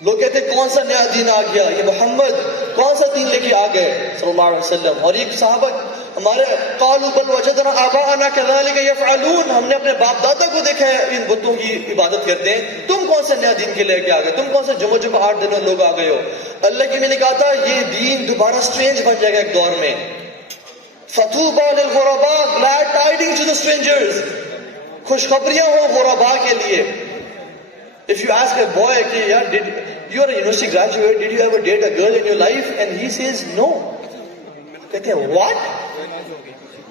لوگ کہتے ہیں کون سا نیا دین آ گیا, یہ محمد کون سا دین لے کے آ گئے صلی اللہ علیہ وسلم. اور یہ صحابہ ہمارے قالوا بل وجدنا آباءنا كذلك يفعلون, ہم نے اپنے باپ دادا کو دیکھا ہے ان بتوں کی عبادت کرتے ہیں, تم کون سے نیا دین کے لے کے آ گئے, تم کون سے جمعہ 8 دنوں لوگ آ گئے ہو. اللہ کی میں نے کہا تھا یہ دین دوبارہ سٹرینج بن جائے گا ایک دور میں. فطوبى للغرباء, glad tidings to the strangers, خوشخبریاں ہو غرباء کے لیے. If you ask a boy کہ یار you are a university graduate, did you ever date a girl in your life, and he says no, کہتے ہیں what,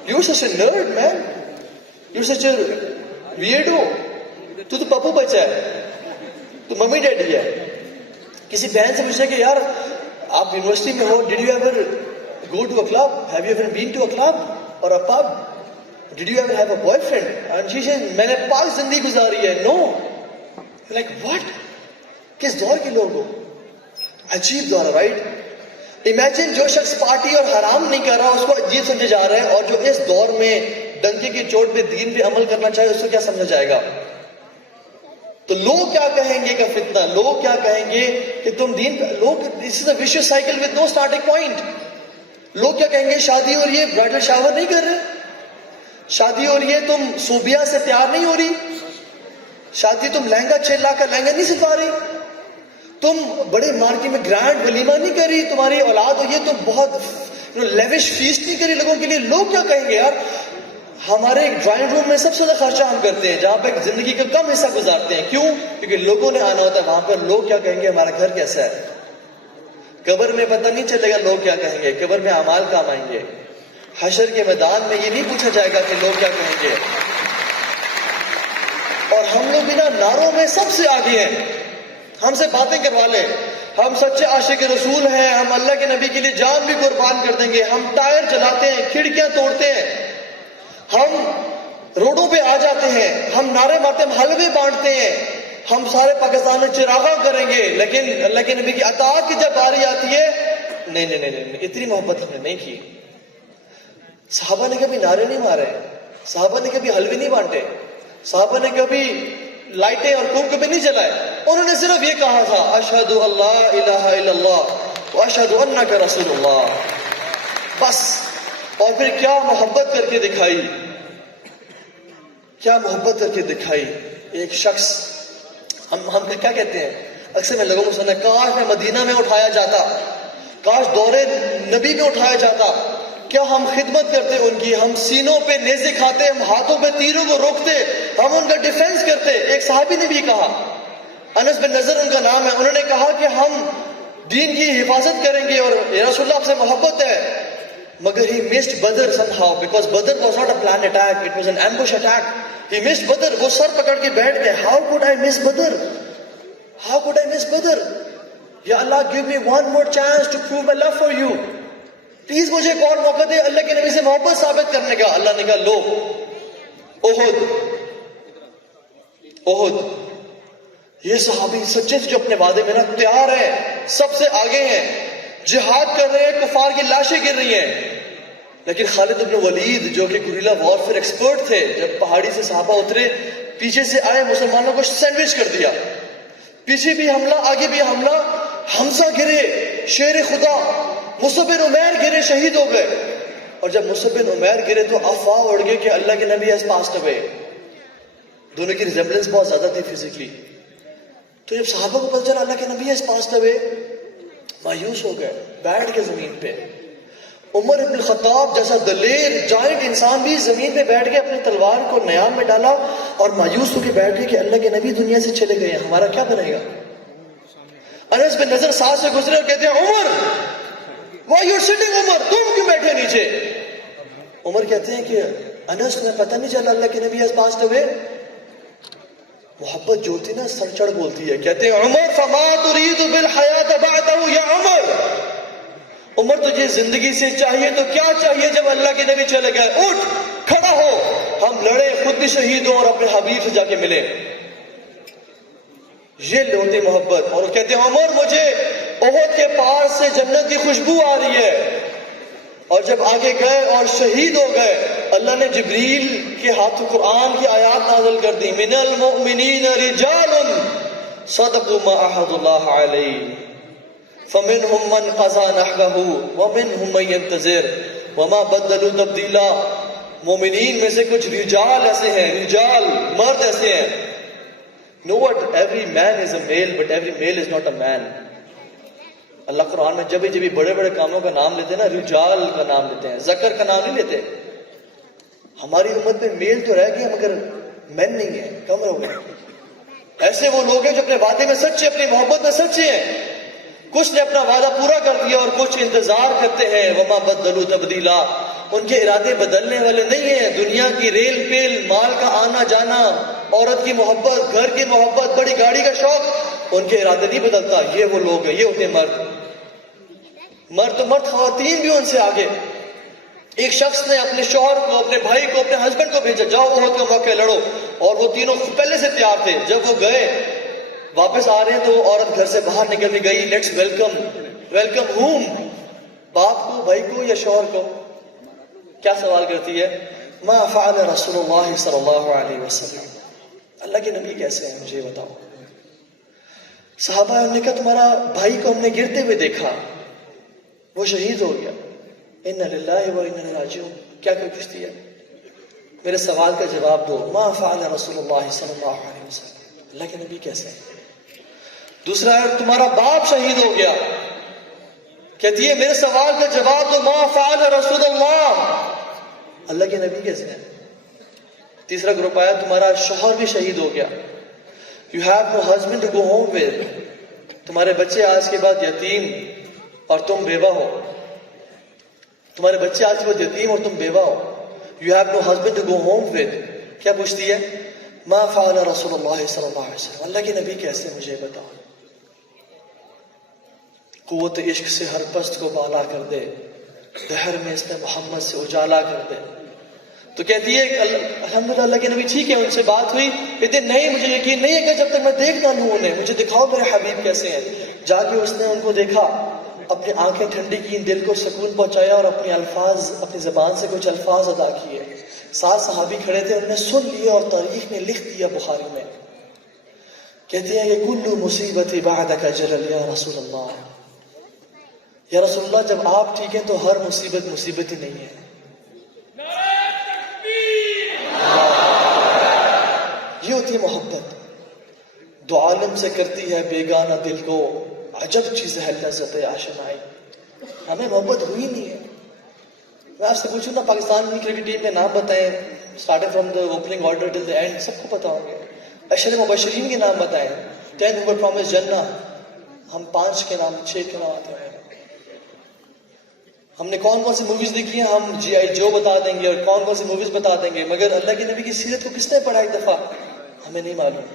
you're such a nerd man, you're such a weirdo, تو پپو بچہ ہے, تو mummy daddy ہے. کسی بہن سے پوچھے کہ یار آپ یونیورسٹی میں ہو, did you ever go to a club, have you ever been to a club or a pub, did you ever have a boyfriend, and she says میں نے پاک زندگی گزاری ہے. No. Like what? کس دور کے لوگ ہو, عجیب دور ہے, رائٹ. امیجن جو شخص پارٹی اور حرام نہیں کر رہا اس کو عجیب سمجھا جا رہا ہے, اور جو اس دور میں ڈنکے کی چوٹ پہ دین پہ عمل کرنا چاہے اس کو کیا سمجھا جائے گا. تو لوگ کیا کہیں گے کا فتنہ, لوگ کیا کہیں گے کہ تم دین پہ, لوگ this is a vicious cycle with no starting point. لوگ کیا کہیں گے شادی ہو رہی ہے برائڈل شاور نہیں کر رہے, شادی ہو رہی ہے تم صوبیہ سے تیار نہیں ہو رہی, شادی تم لہنگا 6 لاکھ کا لہنگا نہیں سکھا رہی, تم بڑے مارکیٹ میں گرینڈ ولیمہ نہیں کر رہی, تمہاری اولاد ہو یہ تو بہت لیوش فیسٹ نہیں کری لوگوں کے لیے. لوگ کیا کہیں گے یار, ہمارے ڈرائنگ روم میں سب سے زیادہ خرچہ ہم کرتے ہیں جہاں پہ زندگی کا کم حصہ گزارتے ہیں. کیوں؟ کیونکہ لوگوں نے آنا ہوتا ہے وہاں پر. لوگ کیا کہیں گے, ہمارا گھر کیسا ہے. قبر میں پتہ نہیں چلے گا لوگ کیا کہیں گے, قبر میں اعمال کام آئیں گے. حشر کے میدان میں یہ نہیں پوچھا جائے گا کہ لوگ کیا کہیں گے. اور ہم لوگ بھی نا نعروں میں سب سے آگے ہیں, ہم سے باتیں کروا لیں, ہم سچے عاشق رسول ہیں, ہم اللہ کے نبی کے لیے جان بھی قربان کر دیں گے, ہم ٹائر چلاتے ہیں, کھڑکیاں توڑتے ہیں, ہم روڈوں پہ آ جاتے ہیں, ہم نعرے مارتے ہیں, ہم حلوے بانٹتے ہیں, ہم سارے پاکستان میں چراغاں کریں گے. لیکن اللہ کے نبی کی اطاعت کی جب باری آتی ہے, نہیں نہیں نہیں نہیں, اتنی محبت ہم نے نہیں کی. صحابہ نے کبھی نعرے نہیں مارے, صحابہ نے کبھی حلوے نہیں بانٹے, صحابہ نے کبھی لائٹیں اور کوک کبھی نہیں جلائے. انہوں نے صرف یہ کہا تھا اشہد اللہ الہ الا اللہ واشہد انک رسول اللہ, بس. اور پھر کیا محبت کر کے دکھائی, کیا محبت کر کے دکھائی. ایک شخص, ہم کیا کہتے ہیں اکثر میں لوگوں کو سنا, کاش میں مدینہ میں اٹھایا جاتا, کاش دور نبی میں اٹھایا جاتا. کیا ہم خدمت کرتے ان کی, ہم سینوں پہ نیزے کھاتے, ہم ہاتھوں پہ تیروں کو روکتے, ہم ان کا ڈیفنس کرتے. ایک صحابی نے بھی کہا, انس بن نضر ان کا نام ہے, انہوں نے کہا کہ ہم دین کی حفاظت کریں گے اور یا رسول اللہ آپ سے محبت ہے. مگر he missed Badr somehow because Badr was not a planned attack, it was an ambush attack. He missed Badr. وہ سر پکڑ کے بیٹھ گئے, how could I miss Badr, how could I miss Badr. یا اللہ give me one more chance to prove my love for you, please مجھے ایک اور موقع دے اللہ کے نبی سے محبت ثابت کرنے کا. اللہ نے کہا لو احد, احد. یہ صحابی سچے تھے جو اپنے وعدے میں نا تیار ہیں, سب سے آگے ہیں, جہاد کر رہے ہیں, کفار کی لاشیں گر رہی ہیں. لیکن خالد بن ولید جو کہ گوریلا وارفیئر ایکسپرٹ تھے, جب پہاڑی سے صحابہ اترے, پیچھے سے آئے, مسلمانوں کو سینڈوچ کر دیا, پیچھے بھی حملہ آگے بھی حملہ. حمزہ گرے شیر خدا, مصعب بن عمیر گرے شہید ہو گئے. اور جب مصعب بن عمیر گرے تو افواہ اڑ گئے کہ اللہ کے نبی has passed away. دونوں کی ریزمبلنس بہت زیادہ تھی فزیکلی. تو جب صحابہ کو پتہ چلا اللہ کے نبی has passed away, مایوس ہو گئے, بیٹھ کے زمین پہ. عمر ابن الخطاب جیسا دلیر جائنٹ انسان بھی زمین پہ بیٹھ کے اپنی تلوار کو نیام میں ڈالا اور مایوس ہو کے بیٹھ گئے کہ اللہ کے نبی دنیا سے چلے گئے, ہمارا کیا بنے گا. انس بن نضر ساتھ سے گزرے اور کہتے ہیں عمر why you sitting عمر, تم کیوں بیٹھے نیچے. عمر کہتے ہیں کہ انس تمہیں پتہ نہیں چلا اللہ کے نبی has passed away. محبت جو ہوتی نا سر چڑھ بولتی ہے. کہتے ہیں عمر فما تريد بالحیات بعده یا عمر, عمر تجھے زندگی سے چاہیے تو کیا چاہیے جب اللہ کے نبی چلے گئے. اٹھ کھڑا ہو, ہم لڑے, خود بھی شہید ہوں اور اپنے حبیب سے جا کے ملے. یہ ہوتی محبت. اور وہ کہتے ہیں عمر مجھے احد کے پار سے جنت کی خوشبو آ رہی ہے. اور جب آگے گئے اور شہید ہو گئے, اللہ نے جبریل کے ہاتھ قرآن کی آیات نازل کر دی. من المؤمنین رجال صدقوا ما عاهدوا الله علیہ فمنهم من قضى نحبه ومنهم من ينتظر وما بدلوا تبدیلا. مومنین میں سے کچھ رجال ایسے ہیں, رجال مرد ایسے ہیں. Know what, every man is a male but every male is not a man. اللہ قرآن میں جب بھی بڑے بڑے کاموں کا نام لیتے ہیں نا, رجال کا نام لیتے ہیں, ذکر کا نام نہیں لیتے. ہماری امت میں میل تو رہ گئے مگر مین نہیں ہیں, کم ہو گئے. ایسے وہ لوگ ہیں جو اپنے وعدے میں سچے, اپنی محبت میں سچے ہیں. کچھ نے اپنا وعدہ پورا کر دیا اور کچھ انتظار کرتے ہیں. وما بدلوا تبدیلا, ان کے ارادے بدلنے والے نہیں ہیں. دنیا کی ریل پیل, مال کا آنا جانا, عورت کی محبت, گھر کی محبت, بڑی گاڑی کا شوق, ان کے ارادے نہیں بدلتا. یہ وہ لوگ ہیں, یہ ہوتے ہیں مرد. مرد تو مرد, خواتین بھی ان سے آگے. ایک شخص نے اپنے شوہر کو, اپنے بھائی کو, اپنے ہسبینڈ کو بھیجا, جاؤ احد کا موقع لڑو. اور وہ تینوں پہلے سے تیار تھے. جب وہ گئے واپس آ رہے ہیں تو وہ عورت گھر سے باہر نکل کے گئی. Let's welcome. ویلکم ہوم, باپ کو, بھائی کو یا شوہر کو؟ کیا سوال کرتی ہے؟ ما فعل رسول اللہ صلی اللہ علیہ وسلم, اللہ کے نبی کیسے ہیں مجھے بتاؤ. صحابہ نے کہا تمہارا بھائی کو ہم نے گرتے ہوئے دیکھا, وہ شہید ہو گیا. انا للہ و انا الیہ راجعون. کیا کوئی پوچھتی ہے؟ میرے سوال کا جواب دو. ما فعل رسول اللہ صلی اللہ علیہ وسلم, اللہ کے نبی کیسے ہیں. دوسرا ہے تمہارا باپ شہید ہو گیا. کہتی ہے میرے سوال کا جواب دو. ما فعل رسول اللہ, اللہ کے نبی کیسے ہیں. تیسرا گروپ آیا تمہارا شوہر بھی شہید ہو گیا. You have no husband to go home with. تمہارے بچے آج کے بعد یتیم اور تم بیوہ ہو. تمہارے بچے آج کے بعد یتیم اور تم بیوہ ہو. You have no husband to go home with. کیا پوچھتی ہے؟ ما فعل رسول اللہ صلی اللہ علیہ وسلم, اللہ کے نبی کیسے مجھے بتاؤ. قوت عشق سے ہر پست کو بالا کر دے, دہر میں اس نے محمد سے اجالا کر دے. تو کہتی ہے الحمدللہ اللہ کے نبی ٹھیک ہے, ان سے بات ہوئی. کہتے نہیں مجھے یقین نہیں ہے کہ جب تک میں دیکھ نہ لوں انہیں, مجھے دکھاؤ میرے حبیب کیسے ہیں. جا کے اس نے ان کو دیکھا, اپنی آنکھیں ٹھنڈی کی, دل کو سکون پہنچایا اور اپنے الفاظ, اپنی زبان سے کچھ الفاظ ادا کیے. ساتھ صحابی کھڑے تھے, انہوں نے سن لیا اور تاریخ میں لکھ دیا بخاری میں. کہتے ہیں کہ کل مصیبت بعدک جلل یا رسول اللہ, یا رسول اللہ جب آپ ٹھیک ہیں تو ہر مصیبت مصیبت ہی نہیں ہے. یہ ہوتی ہے محبت. دو عالم سے کرتی ہے بیگانہ دل کو, عجب چیز ہے لذت آشنائی. ہمیں محبت ہوئی نہیں ہے. میں آپ سے پوچھوں نا پاکستان کی کرکٹ ٹیم کے نام بتائیں, starting from the opening order till the end, سب کو پتا ہوں گے. اشر مبشرین کے نام بتائیں, 10 who were promised جنہ, ہم 5 کے نام 6 کے نام آتے ہیں. ہم نے کون کون سی موویز دیکھی ہیں, ہم جی آئی جو بتا دیں گے اور کون کون سی موویز بتا دیں گے, مگر اللہ کے نبی کی سیرت کو کس نے پڑھا ایک دفعہ, ہمیں نہیں معلوم,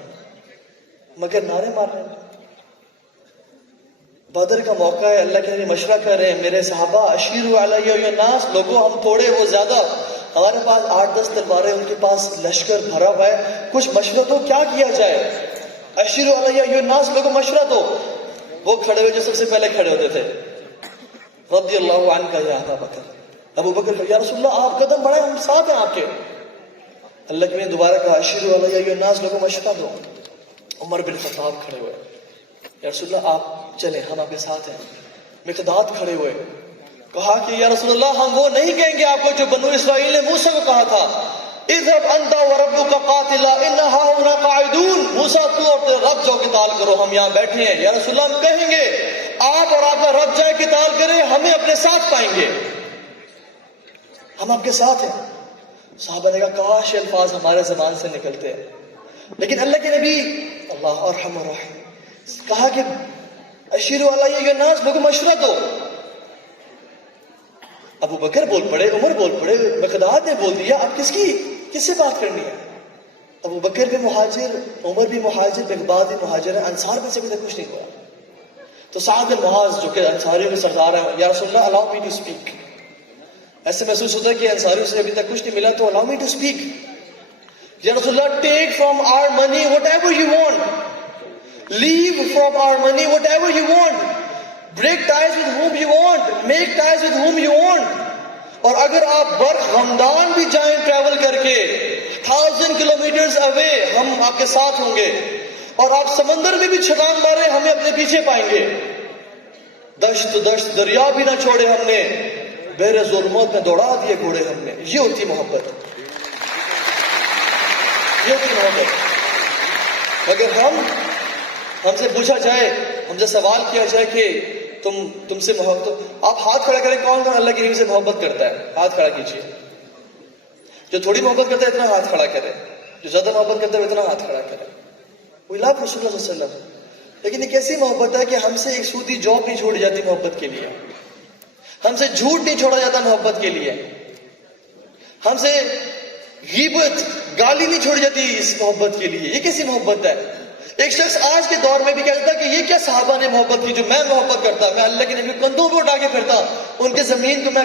مگر نعرے مار رہے ہیں. بدر کا موقع ہے, اللہ کے نبی مشورہ کر رہے ہیں, میرے صحابہ اشیروا علیہ الناس, لوگوں ہم تھوڑے وہ زیادہ, ہمارے پاس 8-10 تلواریں, ان کے پاس لشکر بھرا ہوا ہے, کچھ مشورہ دو کیا کیا جائے. اشیروا علیہ الناس, لوگوں مشورہ دو. وہ کھڑے ہوئے جو سب سے پہلے کھڑے ہوتے تھے, رضی اللہ عنہ یا ابا بکر, ابو بکر, یا رسول اللہ آپ قدم بڑھائیں, ہم ساتھ ہیں آپ کے. اللہ کے نے دوبارہ کہا اشیروا علیہ الناس, لوگوں مشورہ دو. عمر بن خطاب کھڑے ہوئے, یا رسول اللہ آپ چلیں, ہم آپ کے ساتھ ہیں. مقداد کھڑے ہوئے, کہا کہ یا رسول اللہ ہم وہ نہیں کہیں گے آپ کو جو بنو اسرائیل نے موسیٰ کو کہا تھا, اذهب انت وربك قاتلا ان هؤلاء قاعدون, موسیٰ تو اور تیرے رب جاؤ قتال کرو, ہم یہاں بیٹھے ہیں. یا رسول اللہ ہم کہیں گے آپ اور آپ کا رب جائے قتال کرے ہمیں اپنے ساتھ پائیں گے, ہم آپ کے ساتھ ہیں. صحابہ نے کہا کاش یہ الفاظ ہمارے زبان سے نکلتے ہیں. لیکن اللہ کے نبی اللہ ارحم الراحمین کہا کہ اشیروا علی ایھا الناس, لوگوں مشورہ دو. ابو بکر بول پڑے, عمر بول پڑے, مقداد نے بول دیا, اب کس سے بات کرنی ہے؟ ابو بکر بھی مہاجر, عمر بھی مہاجر, مقداد بھی مہاجر ہے, انصار میں سے کوئی کچھ نہیں ہوا. تو سعد بن معاذ جو کہ انصاریوں کے سردار ہیں, یا رسول اللہ الاؤ می ٹو اسپیک. ایسے محسوس ہوتا ہے کہ انصاریوں سے ابھی تک کچھ نہیں ملا, تو الاؤ می ٹو اسپیک. یا رسول اللہ take from our money whatever you want, leave from our money whatever you want, break ties with whom you want, make ties with whom you want. اور اگر آپ برق ہمدان بھی جائیں travel کر کے 1000 کلومیٹرز اوے, ہم آپ کے ساتھ ہوں گے. اور آپ سمندر میں بھی چھلانگ مارے, ہمیں اپنے پیچھے پائیں گے. دشت دریا بھی نہ چھوڑے ہم نے, بحر ظلمات میں دوڑا دیے گھوڑے ہم نے. یہ ہوتی محبت, یہ ہوتی محبت. مگر ہم سے پوچھا جائے, ہم سے سوال کیا جائے کہ تم سے محبت, آپ ہاتھ کھڑا کریں کون اللہ کے نبی سے محبت کرتا ہے؟ ہاتھ کھڑا کیجیے. جو تھوڑی محبت کرتا ہے اتنا ہاتھ کھڑا کرے, جو زیادہ محبت کرتا ہے اتنا ہاتھ کھڑا کرے. وی لو رسول اللہ صلی اللہ علیہ وسلم. لیکن ایک ایسی محبت ہے کہ ہم سے ایک سودی جاب نہیں چھوڑی جاتی محبت کے لیے, ہم سے جھوٹ نہیں چھوڑا جاتا محبت کے لیے, ہم سے غیبت گالی نہیں چھوڑی جاتی اس محبت کے لیے. یہ کیسی محبت ہے؟ ایک شخص آج کے دور میں بھی کہتا ہے کہ یہ کیا صحابہ نے محبت کی جو میں محبت کرتا, میں اللہ کے نبی کندھوں پہ اٹھا کے پھرتا, ان کے زمین کو میں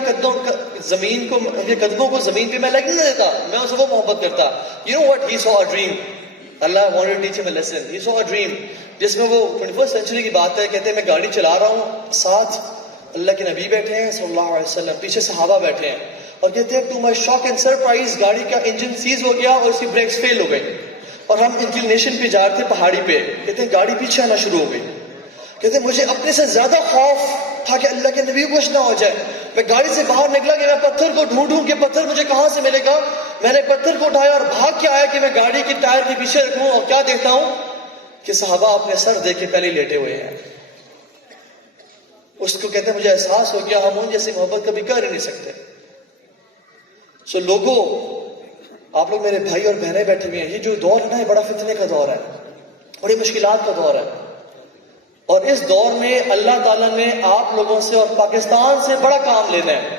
ان کے قدموں کو زمین پہ میں لگنے نہیں دیتا, میں ان سے وہ محبت کرتا. You know what? He saw a dream. Allah wanted to teach him a lesson. He saw a dream جس میں وہ 21st century کی بات ہے. کہتے ہیں میں گاڑی چلا رہا ہوں, ساتھ اللہ کے نبی بیٹھے ہیں صلی اللہ علیہ وسلم, پیچھے صحابہ بیٹھے ہیں, اور کہتے ہیں to my shock and surprise گاڑی کا انجن سیز ہو گیا اور اس کی بریکس فیل ہو گئی, اور ہم انکلینیشن پہ جا رہے تھے پہاڑی پہ. کہتے ہیں گاڑی پیچھے آنا شروع ہو گئی. کہتے ہیں مجھے اپنے سے زیادہ خوف تھا کہ اللہ کے نبی کو کچھ نہ ہو جائے. میں گاڑی سے باہر نکلا کہ میں پتھر کو ڈھونڈوں کہ پتھر مجھے کہاں سے ملے گا. میں نے پتھر کو اٹھایا اور بھاگ کے آیا کہ میں گاڑی کے ٹائر کے پیچھے رکھوں, اور کیا دیکھتا ہوں کہ صحابہ اپنے سر دے کے پہلے لیٹے ہوئے ہیں. اس کو کہتے ہیں مجھے احساس ہو گیا ہم ان جیسی محبت کبھی کر ہی نہیں سکتے. سو لوگوں, آپ لوگ میرے بھائی اور بہنیں بیٹھے ہوئے ہیں, یہ جو دور ہے نا یہ بڑا فتنے کا دور ہے, بڑی مشکلات کا دور ہے. اور اس دور میں اللہ تعالیٰ نے آپ لوگوں سے اور پاکستان سے بڑا کام لینا ہے.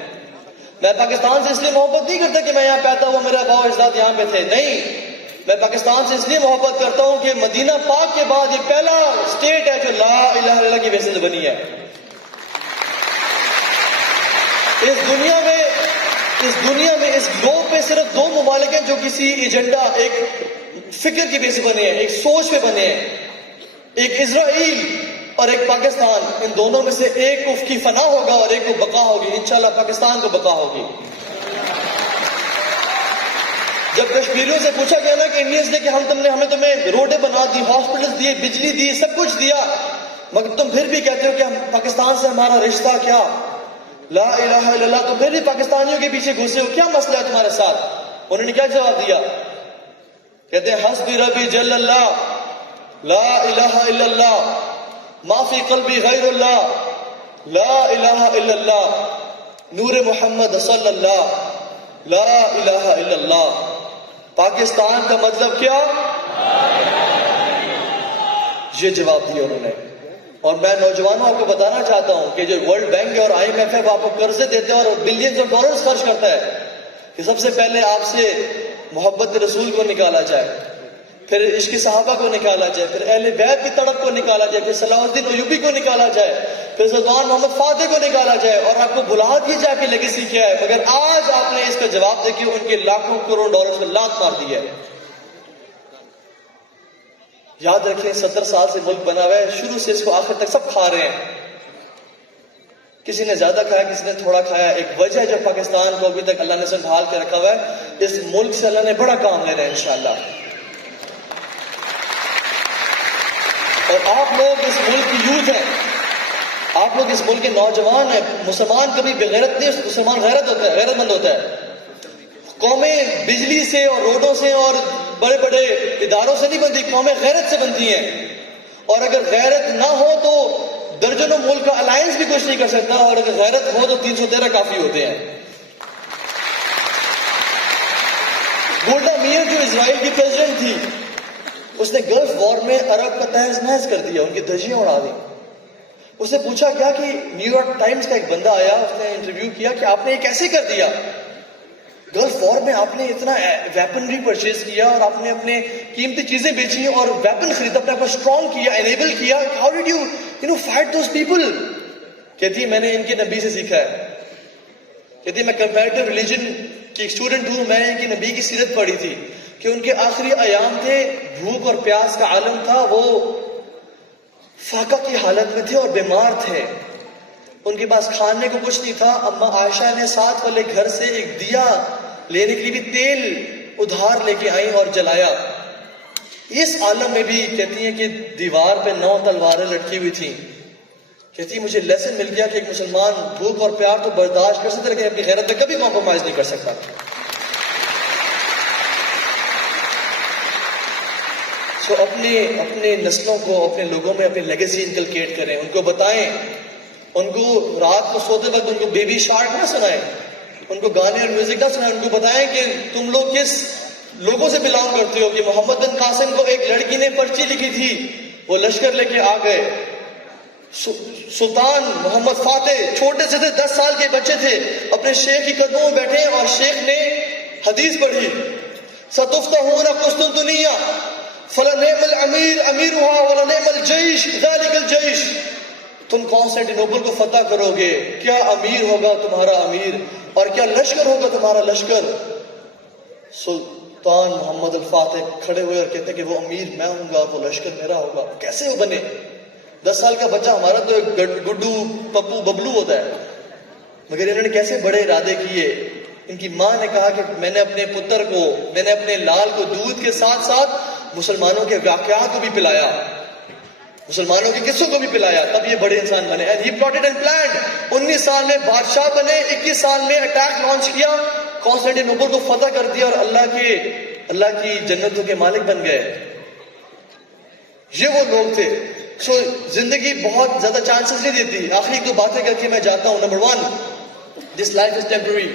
میں پاکستان سے اس لیے محبت نہیں کرتا کہ میں یہاں پیدا ہوا, میرے آباء و اجداد یہاں پہ تھے, نہیں. میں پاکستان سے اس لیے محبت کرتا ہوں کہ مدینہ پاک کے بعد یہ پہلا اسٹیٹ ہے جو لا الہ الا اللہ کی وجہ سے بنی ہے. اس دنیا میں اس گلوب پہ صرف دو ممالک ہیں جو کسی ایجنڈا, ایک فکر کی بیس بنے ہیں, ایک سوچ پہ بنے ہیں, ایک اسرائیل اور ایک پاکستان. ان دونوں میں سے ایک کو کی فنا ہوگا اور ایک کو بقا ہوگی. انشاءاللہ پاکستان کو بقا ہوگی. جب کشمیریوں سے پوچھا گیا نا کہ انڈینز نے کہ ہمیں تمہیں روڈیں بنا دی, ہاسپٹلز دیے, بجلی دی, سب کچھ دیا, مگر تم پھر بھی کہتے ہو کہ پاکستان سے ہمارا رشتہ کیا, لا الہ الا اللہ, تو پھر بھی پاکستانیوں کے پیچھے گھسے ہو, کیا مسئلہ ہے تمہارے ساتھ؟ انہوں نے کیا جواب دیا؟ کہتے ہیں حسبی ربی جل اللہ, لا الہ الا اللہ, ما فی قلبی غیر اللہ, لا الہ الا اللہ, نور محمد صلی اللہ, لا الہ الا اللہ. پاکستان کا مطلب کیا؟ یہ جواب دیا انہوں نے. اور میں نوجوانوں آپ کو بتانا چاہتا ہوں کہ جو ورلڈ بینک اور آئی ایم ایف ہے وہ آپ کو قرضے دیتے ہیں اور بلینز آف ڈالرز خرچ کرتا ہے کہ سب سے پہلے آپ سے محبت رسول کو نکالا جائے, پھر عشق صحابہ کو نکالا جائے, پھر اہل بیت کی تڑپ کو نکالا جائے, پھر صلاح الدین ایوبی کو نکالا جائے, پھر سلطان محمد فاتح کو نکالا جائے, اور آپ کو بلا دی جائے کہ لیگیسی کیا ہے. مگر آج آپ نے اس کا جواب دے کے ان کے لاکھوں کروڑ ڈالرز میں لات مار دی ہے. یاد رکھیں 70 سال سے ملک بنا ہوا ہے, شروع سے اس کو آخر تک سب کھا رہے ہیں. کسی نے زیادہ کھایا, کسی نے تھوڑا کھایا. ایک وجہ ہے جب پاکستان کو ابھی تک اللہ نے سنبھال کے رکھا ہوا ہے, اس ملک سے اللہ نے بڑا کام لینا ہے انشاءاللہ. اور آپ لوگ اس ملک کی یوتھ ہیں, آپ لوگ اس ملک کے نوجوان ہیں. مسلمان کبھی بغیرت نہیں, مسلمان غیرت ہوتا ہے, غیرت مند ہوتا ہے. قومیں بجلی سے اور روڈوں سے اور بڑے بڑے اداروں سے نہیں بنتی, قومیں غیرت سے بنتی ہیں. اور اگر غیرت نہ ہو تو درجنوں ملک کا الائنس بھی کچھ نہیں کر سکتا, اور اگر غیرت ہو تو 313 کافی ہوتے ہیں. گولڈا میئر جو اسرائیل کی پریزیڈنٹ تھی, اس نے گلف وار میں عرب کا تہز نہز کر دیا, ان کی دھجیاں اڑا دی. اس نے پوچھا کیا کہ نیو یارک ٹائمز کا ایک بندہ آیا, اس نے انٹرویو کیا کہ آپ نے یہ کیسے کر دیا, گلف وار میں آپ نے اتنا ویپنری پرچیز کیا اور آپ نے اپنے قیمتی چیزیں بیچی اور ویپن خریدا, اپنے آپ کو اسٹرانگ کیا, انیبل کیا, how did you fight those people. کہتی ہے میں نے ان کے نبی سے سیکھا ہے. کہتی ہے میں کمپیریٹیو ریلیجن کی ایک اسٹوڈنٹ ہوں, میں ان کی نبی کی سیرت پڑھی تھی کہ ان کے آخری ایام تھے, بھوک اور پیاس کا عالم تھا, وہ فاقہ کی حالت میں تھے اور بیمار تھے, ان کے پاس کھانے کو کچھ نہیں تھا. اما عائشہ نے ساتھ والے گھر سے ایک دیا لینے کے لیے بھی تیل ادھار لے کے آئیں اور جلایا. اس عالم میں بھی کہتی ہیں کہ دیوار پہ 9 تلواریں لٹکی ہوئی تھیں. کہتی مجھے لیسن مل گیا کہ ایک مسلمان بھوک اور پیار تو برداشت کر سکتا لیکن اپنی غیرت میں کبھی کمپرومائز نہیں کر سکتا. تو اپنے نسلوں کو, اپنے لوگوں میں اپنی لیگیسی انکلکیٹ کریں, ان کو بتائیں, ان کو رات کو سوتے وقت ان کو بیبی شارک نہ سنائیں, ان کو گانے اور میوزک نہ سنائیں, ان کو بتائیں کہ تم لوگ کس لوگوں سے بلانگ کرتے ہو. کہ محمد بن قاسم کو ایک لڑکی نے پرچی لکھی تھی, وہ لشکر لے کے آ گئے. سلطان محمد فاتح چھوٹے سے تھے, 10 سال کے بچے تھے, اپنے شیخ کی قدموں میں بیٹھے اور شیخ نے حدیث پڑھی, ستفتحون قسطنطنیہ فلنعم الامیر امیرها ولنعم الجیش ذلک الجیش. تم کانسٹینٹینوپل کو فتح کرو گے, کیا امیر ہوگا تمہارا امیر اور کیا لشکر ہوگا تمہارا لشکر. سلطان محمد الفاتح کھڑے ہوئے اور کہتے کہ وہ امیر میں ہوں گا, وہ لشکر میرا ہوگا. کیسے وہ بنے؟ 10 سال کا بچہ ہمارا تو ایک گڈو پپو ببلو ہوتا ہے, مگر انہوں نے کیسے بڑے ارادے کیے. ان کی ماں نے کہا کہ میں نے اپنے پتر کو, میں نے اپنے لال کو دودھ کے ساتھ ساتھ مسلمانوں کے واقعات کو بھی پلایا, مسلمانوں کے قصوں کو بھی پلایا, تب یہ بڑے انسان بنے. And he plotted and planned. 19 سال میں بادشاہ بنے, 21 سال میں اٹیک لانچ کیا, کانسٹینٹینوپل کو فتح کر دیا اور اللہ کی جنتوں کے مالک بن گئے. یہ وہ لوگ تھے. زندگی بہت زیادہ چانسز نہیں دیتی. آخری 2 باتیں کر کے میں جاتا ہوں. Number 1, this life is temporary.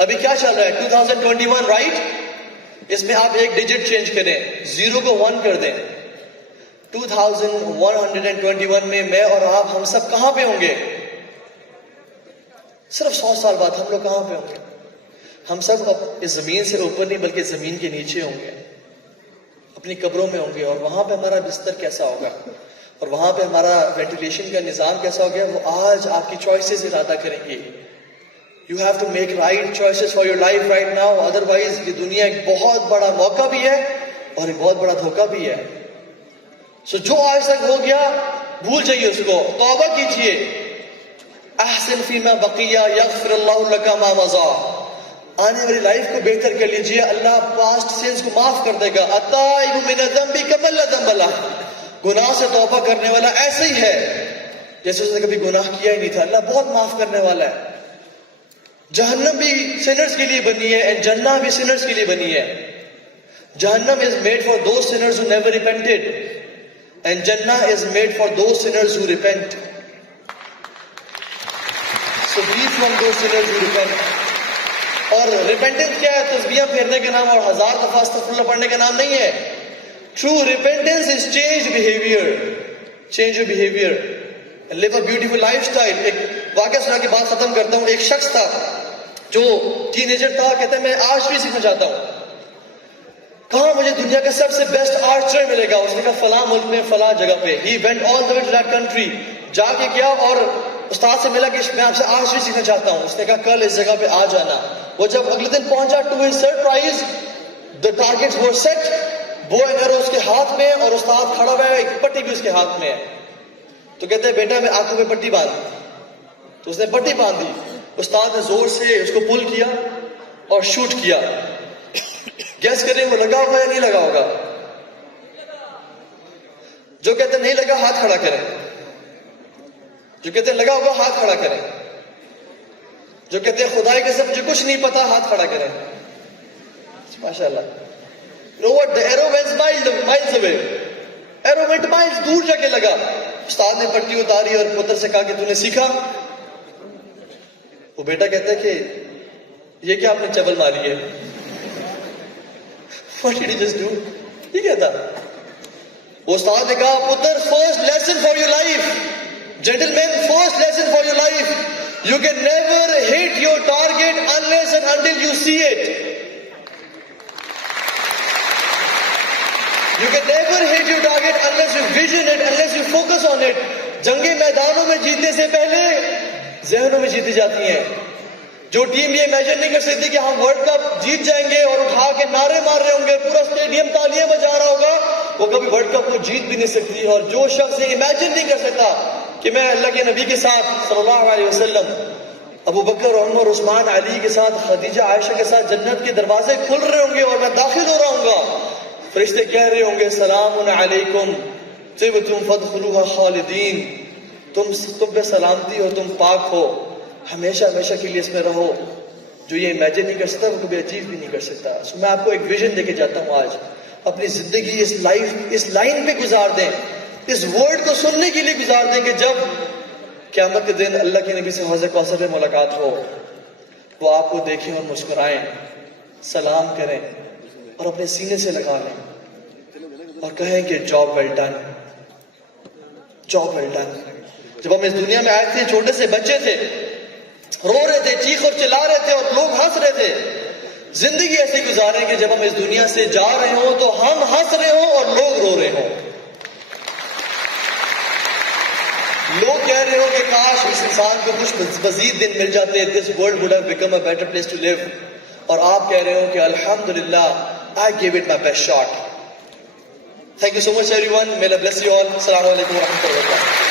ابھی کیا چل رہا ہے 2021 رائٹ, اس میں آپ ایک ڈیجٹ چینج کریں, 0 کو 1 کر دیں. 2121 میں میں اور آپ ہم سب کہاں پہ ہوں گے؟ صرف 100 سال بعد ہم لوگ کہاں پہ ہوں گے؟ ہم سب اس زمین سے اوپر نہیں بلکہ زمین کے نیچے ہوں گے, اپنی قبروں میں ہوں گے, اور وہاں پہ ہمارا بستر کیسا ہوگا اور وہاں پہ ہمارا وینٹیلیشن کا نظام کیسا ہوگا, وہ آج آپ کی چوائسز ارادہ کریں گے. You have to make right choices for your life right now, otherwise یہ دنیا ایک بہت بڑا موقع بھی ہے اور ایک بہت بڑا دھوکہ بھی ہے. جو آج تک ہو گیا بھول جائیے اس کو, توبہ کیجئے. احسن فیما بقیہ یغفر اللہ لک ما مضی. آنے والی لائف کو بہتر کر لیجئے, اللہ پاسٹ سینس کو معاف کر دے گا. التائب من الذنب کمن لا ذنب له. گناہ سے توبہ کرنے والا ایسے ہی ہے جیسے اس نے کبھی گناہ کیا ہی نہیں تھا. اللہ بہت معاف کرنے والا ہے. جہنم بھی سنرز کے لیے بنی ہے اور جنہ بھی سنرز کے لیے بنی ہے. جہنم is made for those sinners who never repented and Jannah is made for those sinners who repent. So be from those sinners who repent. اور repentance کیا ہے؟ تسبیحاں پھیرنے کا نام اور 1000 دفعہ استغفراللہ پڑھنے کا نام نہیں ہے. True repentance is changed behavior. Change your behavior and live a beautiful lifestyle. ایک واقعہ سنا کے بات ختم کرتا ہوں. ایک شخص تھا جو ٹینیجر تھا, کہتا ہے میں آرچری سیکھنا چاہتا ہوں. کہاں مجھے دنیا کا سب سے بیسٹ آرچر ملے گا؟ اس نے کہا فلاں ملک میں فلاں جگہ پہ. He went all the way to that country. جا کے کیا اور استاد سے ملا کہ میں آپ سے آرچری سیکھنا چاہتا ہوں. اس نے کہا کل اس جگہ پہ آ جانا. وہ جب اگلے دن پہنچا, to his surprise the targets were set. Bow and arrow اس کے ہاتھ میں اور استاد کھڑا ہوا ہے, ایک پٹی بھی اس کے ہاتھ میں ہے. تو کہتے ہیں بیٹا میں آنکھوں پہ پٹی باندھ. تو اس نے پٹی باندھی. استاد نے زور سے اس کو پل کیا اور شوٹ کیا. گیس کریں وہ لگا ہوگا یا نہیں لگا ہوگا؟ جو کہتے نہیں لگا ہاتھ کھڑا کریں. جو کہتے لگا ہوگا ہاتھ کھڑا کریں. جو کہتے خدا کی قسم مجھے کچھ نہیں پتا ہاتھ کھڑا کریں. ماشاءاللہ. You know what? The arrow went miles away. Arrow went miles دور جا کے لگا. استاد نے پٹی اتاری اور پتر سے کہا کہ تو نے سیکھا؟ وہ بیٹا کہتا ہے کہ یہ کیا آپ نے چبل ماری ہے. What did he just do? یہ کیا تھا؟ وہ استاد نے کہا پتر first lesson for your life, gentleman first lesson for your life, you can never hit your target unless and until you see it. You can never hit your target unless you vision it, unless you focus on it. جنگیں میدانوں میں جیتنے سے پہلے ذہنوں میں جیتی جاتی ہیں. جو ٹیم یہ امیجن نہیں کر سکتی کہ ہم ورلڈ کپ جیت جائیں گے اور اٹھا کے نعرے مار رہے ہوں گے, پورا اسٹیڈیم تالیاں بجا رہا ہوگا, وہ کبھی ورلڈ کپ کو جیت بھی نہیں سکتی. اور جو شخص یہ امیجن نہیں کر سکتا کہ میں اللہ کے نبی کے ساتھ صلی اللہ علیہ وسلم, ابو بکر, عمر, عثمان, علی کے ساتھ, خدیجہ, عائشہ کے ساتھ جنت کے دروازے کھل رہے ہوں گے اور میں داخل ہو رہا ہوں گا, فرشتے کہہ رہے ہوں گے سلام علیکم طبتم فادخلوها خالدین, تم پہ سلامتی ہو, تم پاک ہو, ہمیشہ ہمیشہ کے لیے اس میں رہو. جو یہ امیجن نہیں کر سکتا وہ کبھی اچیو بھی نہیں کر سکتا. سو میں آپ کو ایک ویژن دے کے جاتا ہوں آج. اپنی زندگی اس لائن پہ گزار دیں, اس ورڈ کو سننے کے لیے گزار دیں کہ جب قیامت کے دن اللہ کے نبی سے حوض کوثر میں ملاقات ہو, وہ آپ کو دیکھیں اور مسکرائیں, سلام کریں اور اپنے سینے سے لگا لیں اور کہیں کہ job well done, job well done. جب ہم اس دنیا میں آئے تھے, چھوٹے سے بچے تھے, رو رہے تھے, چیخ اور چلا رہے تھے اور لوگ ہنس رہے تھے. زندگی ایسے گزاریں کہ جب ہم اس دنیا سے جا رہے ہوں تو ہم ہنس رہے ہوں اور لوگ رو رہے ہوں. لوگ کہہ رہے ہوں کہ کاش اس انسان کو کچھ مزید دن مل جاتے, this world would have become a better place to live. اور آپ کہہ رہے ہوں کہ الحمدللہ I gave it my best shot. Thank you so much everyone. May Allah bless you all. Assalamu alaikum wa rahmatullahi wa barakatuh.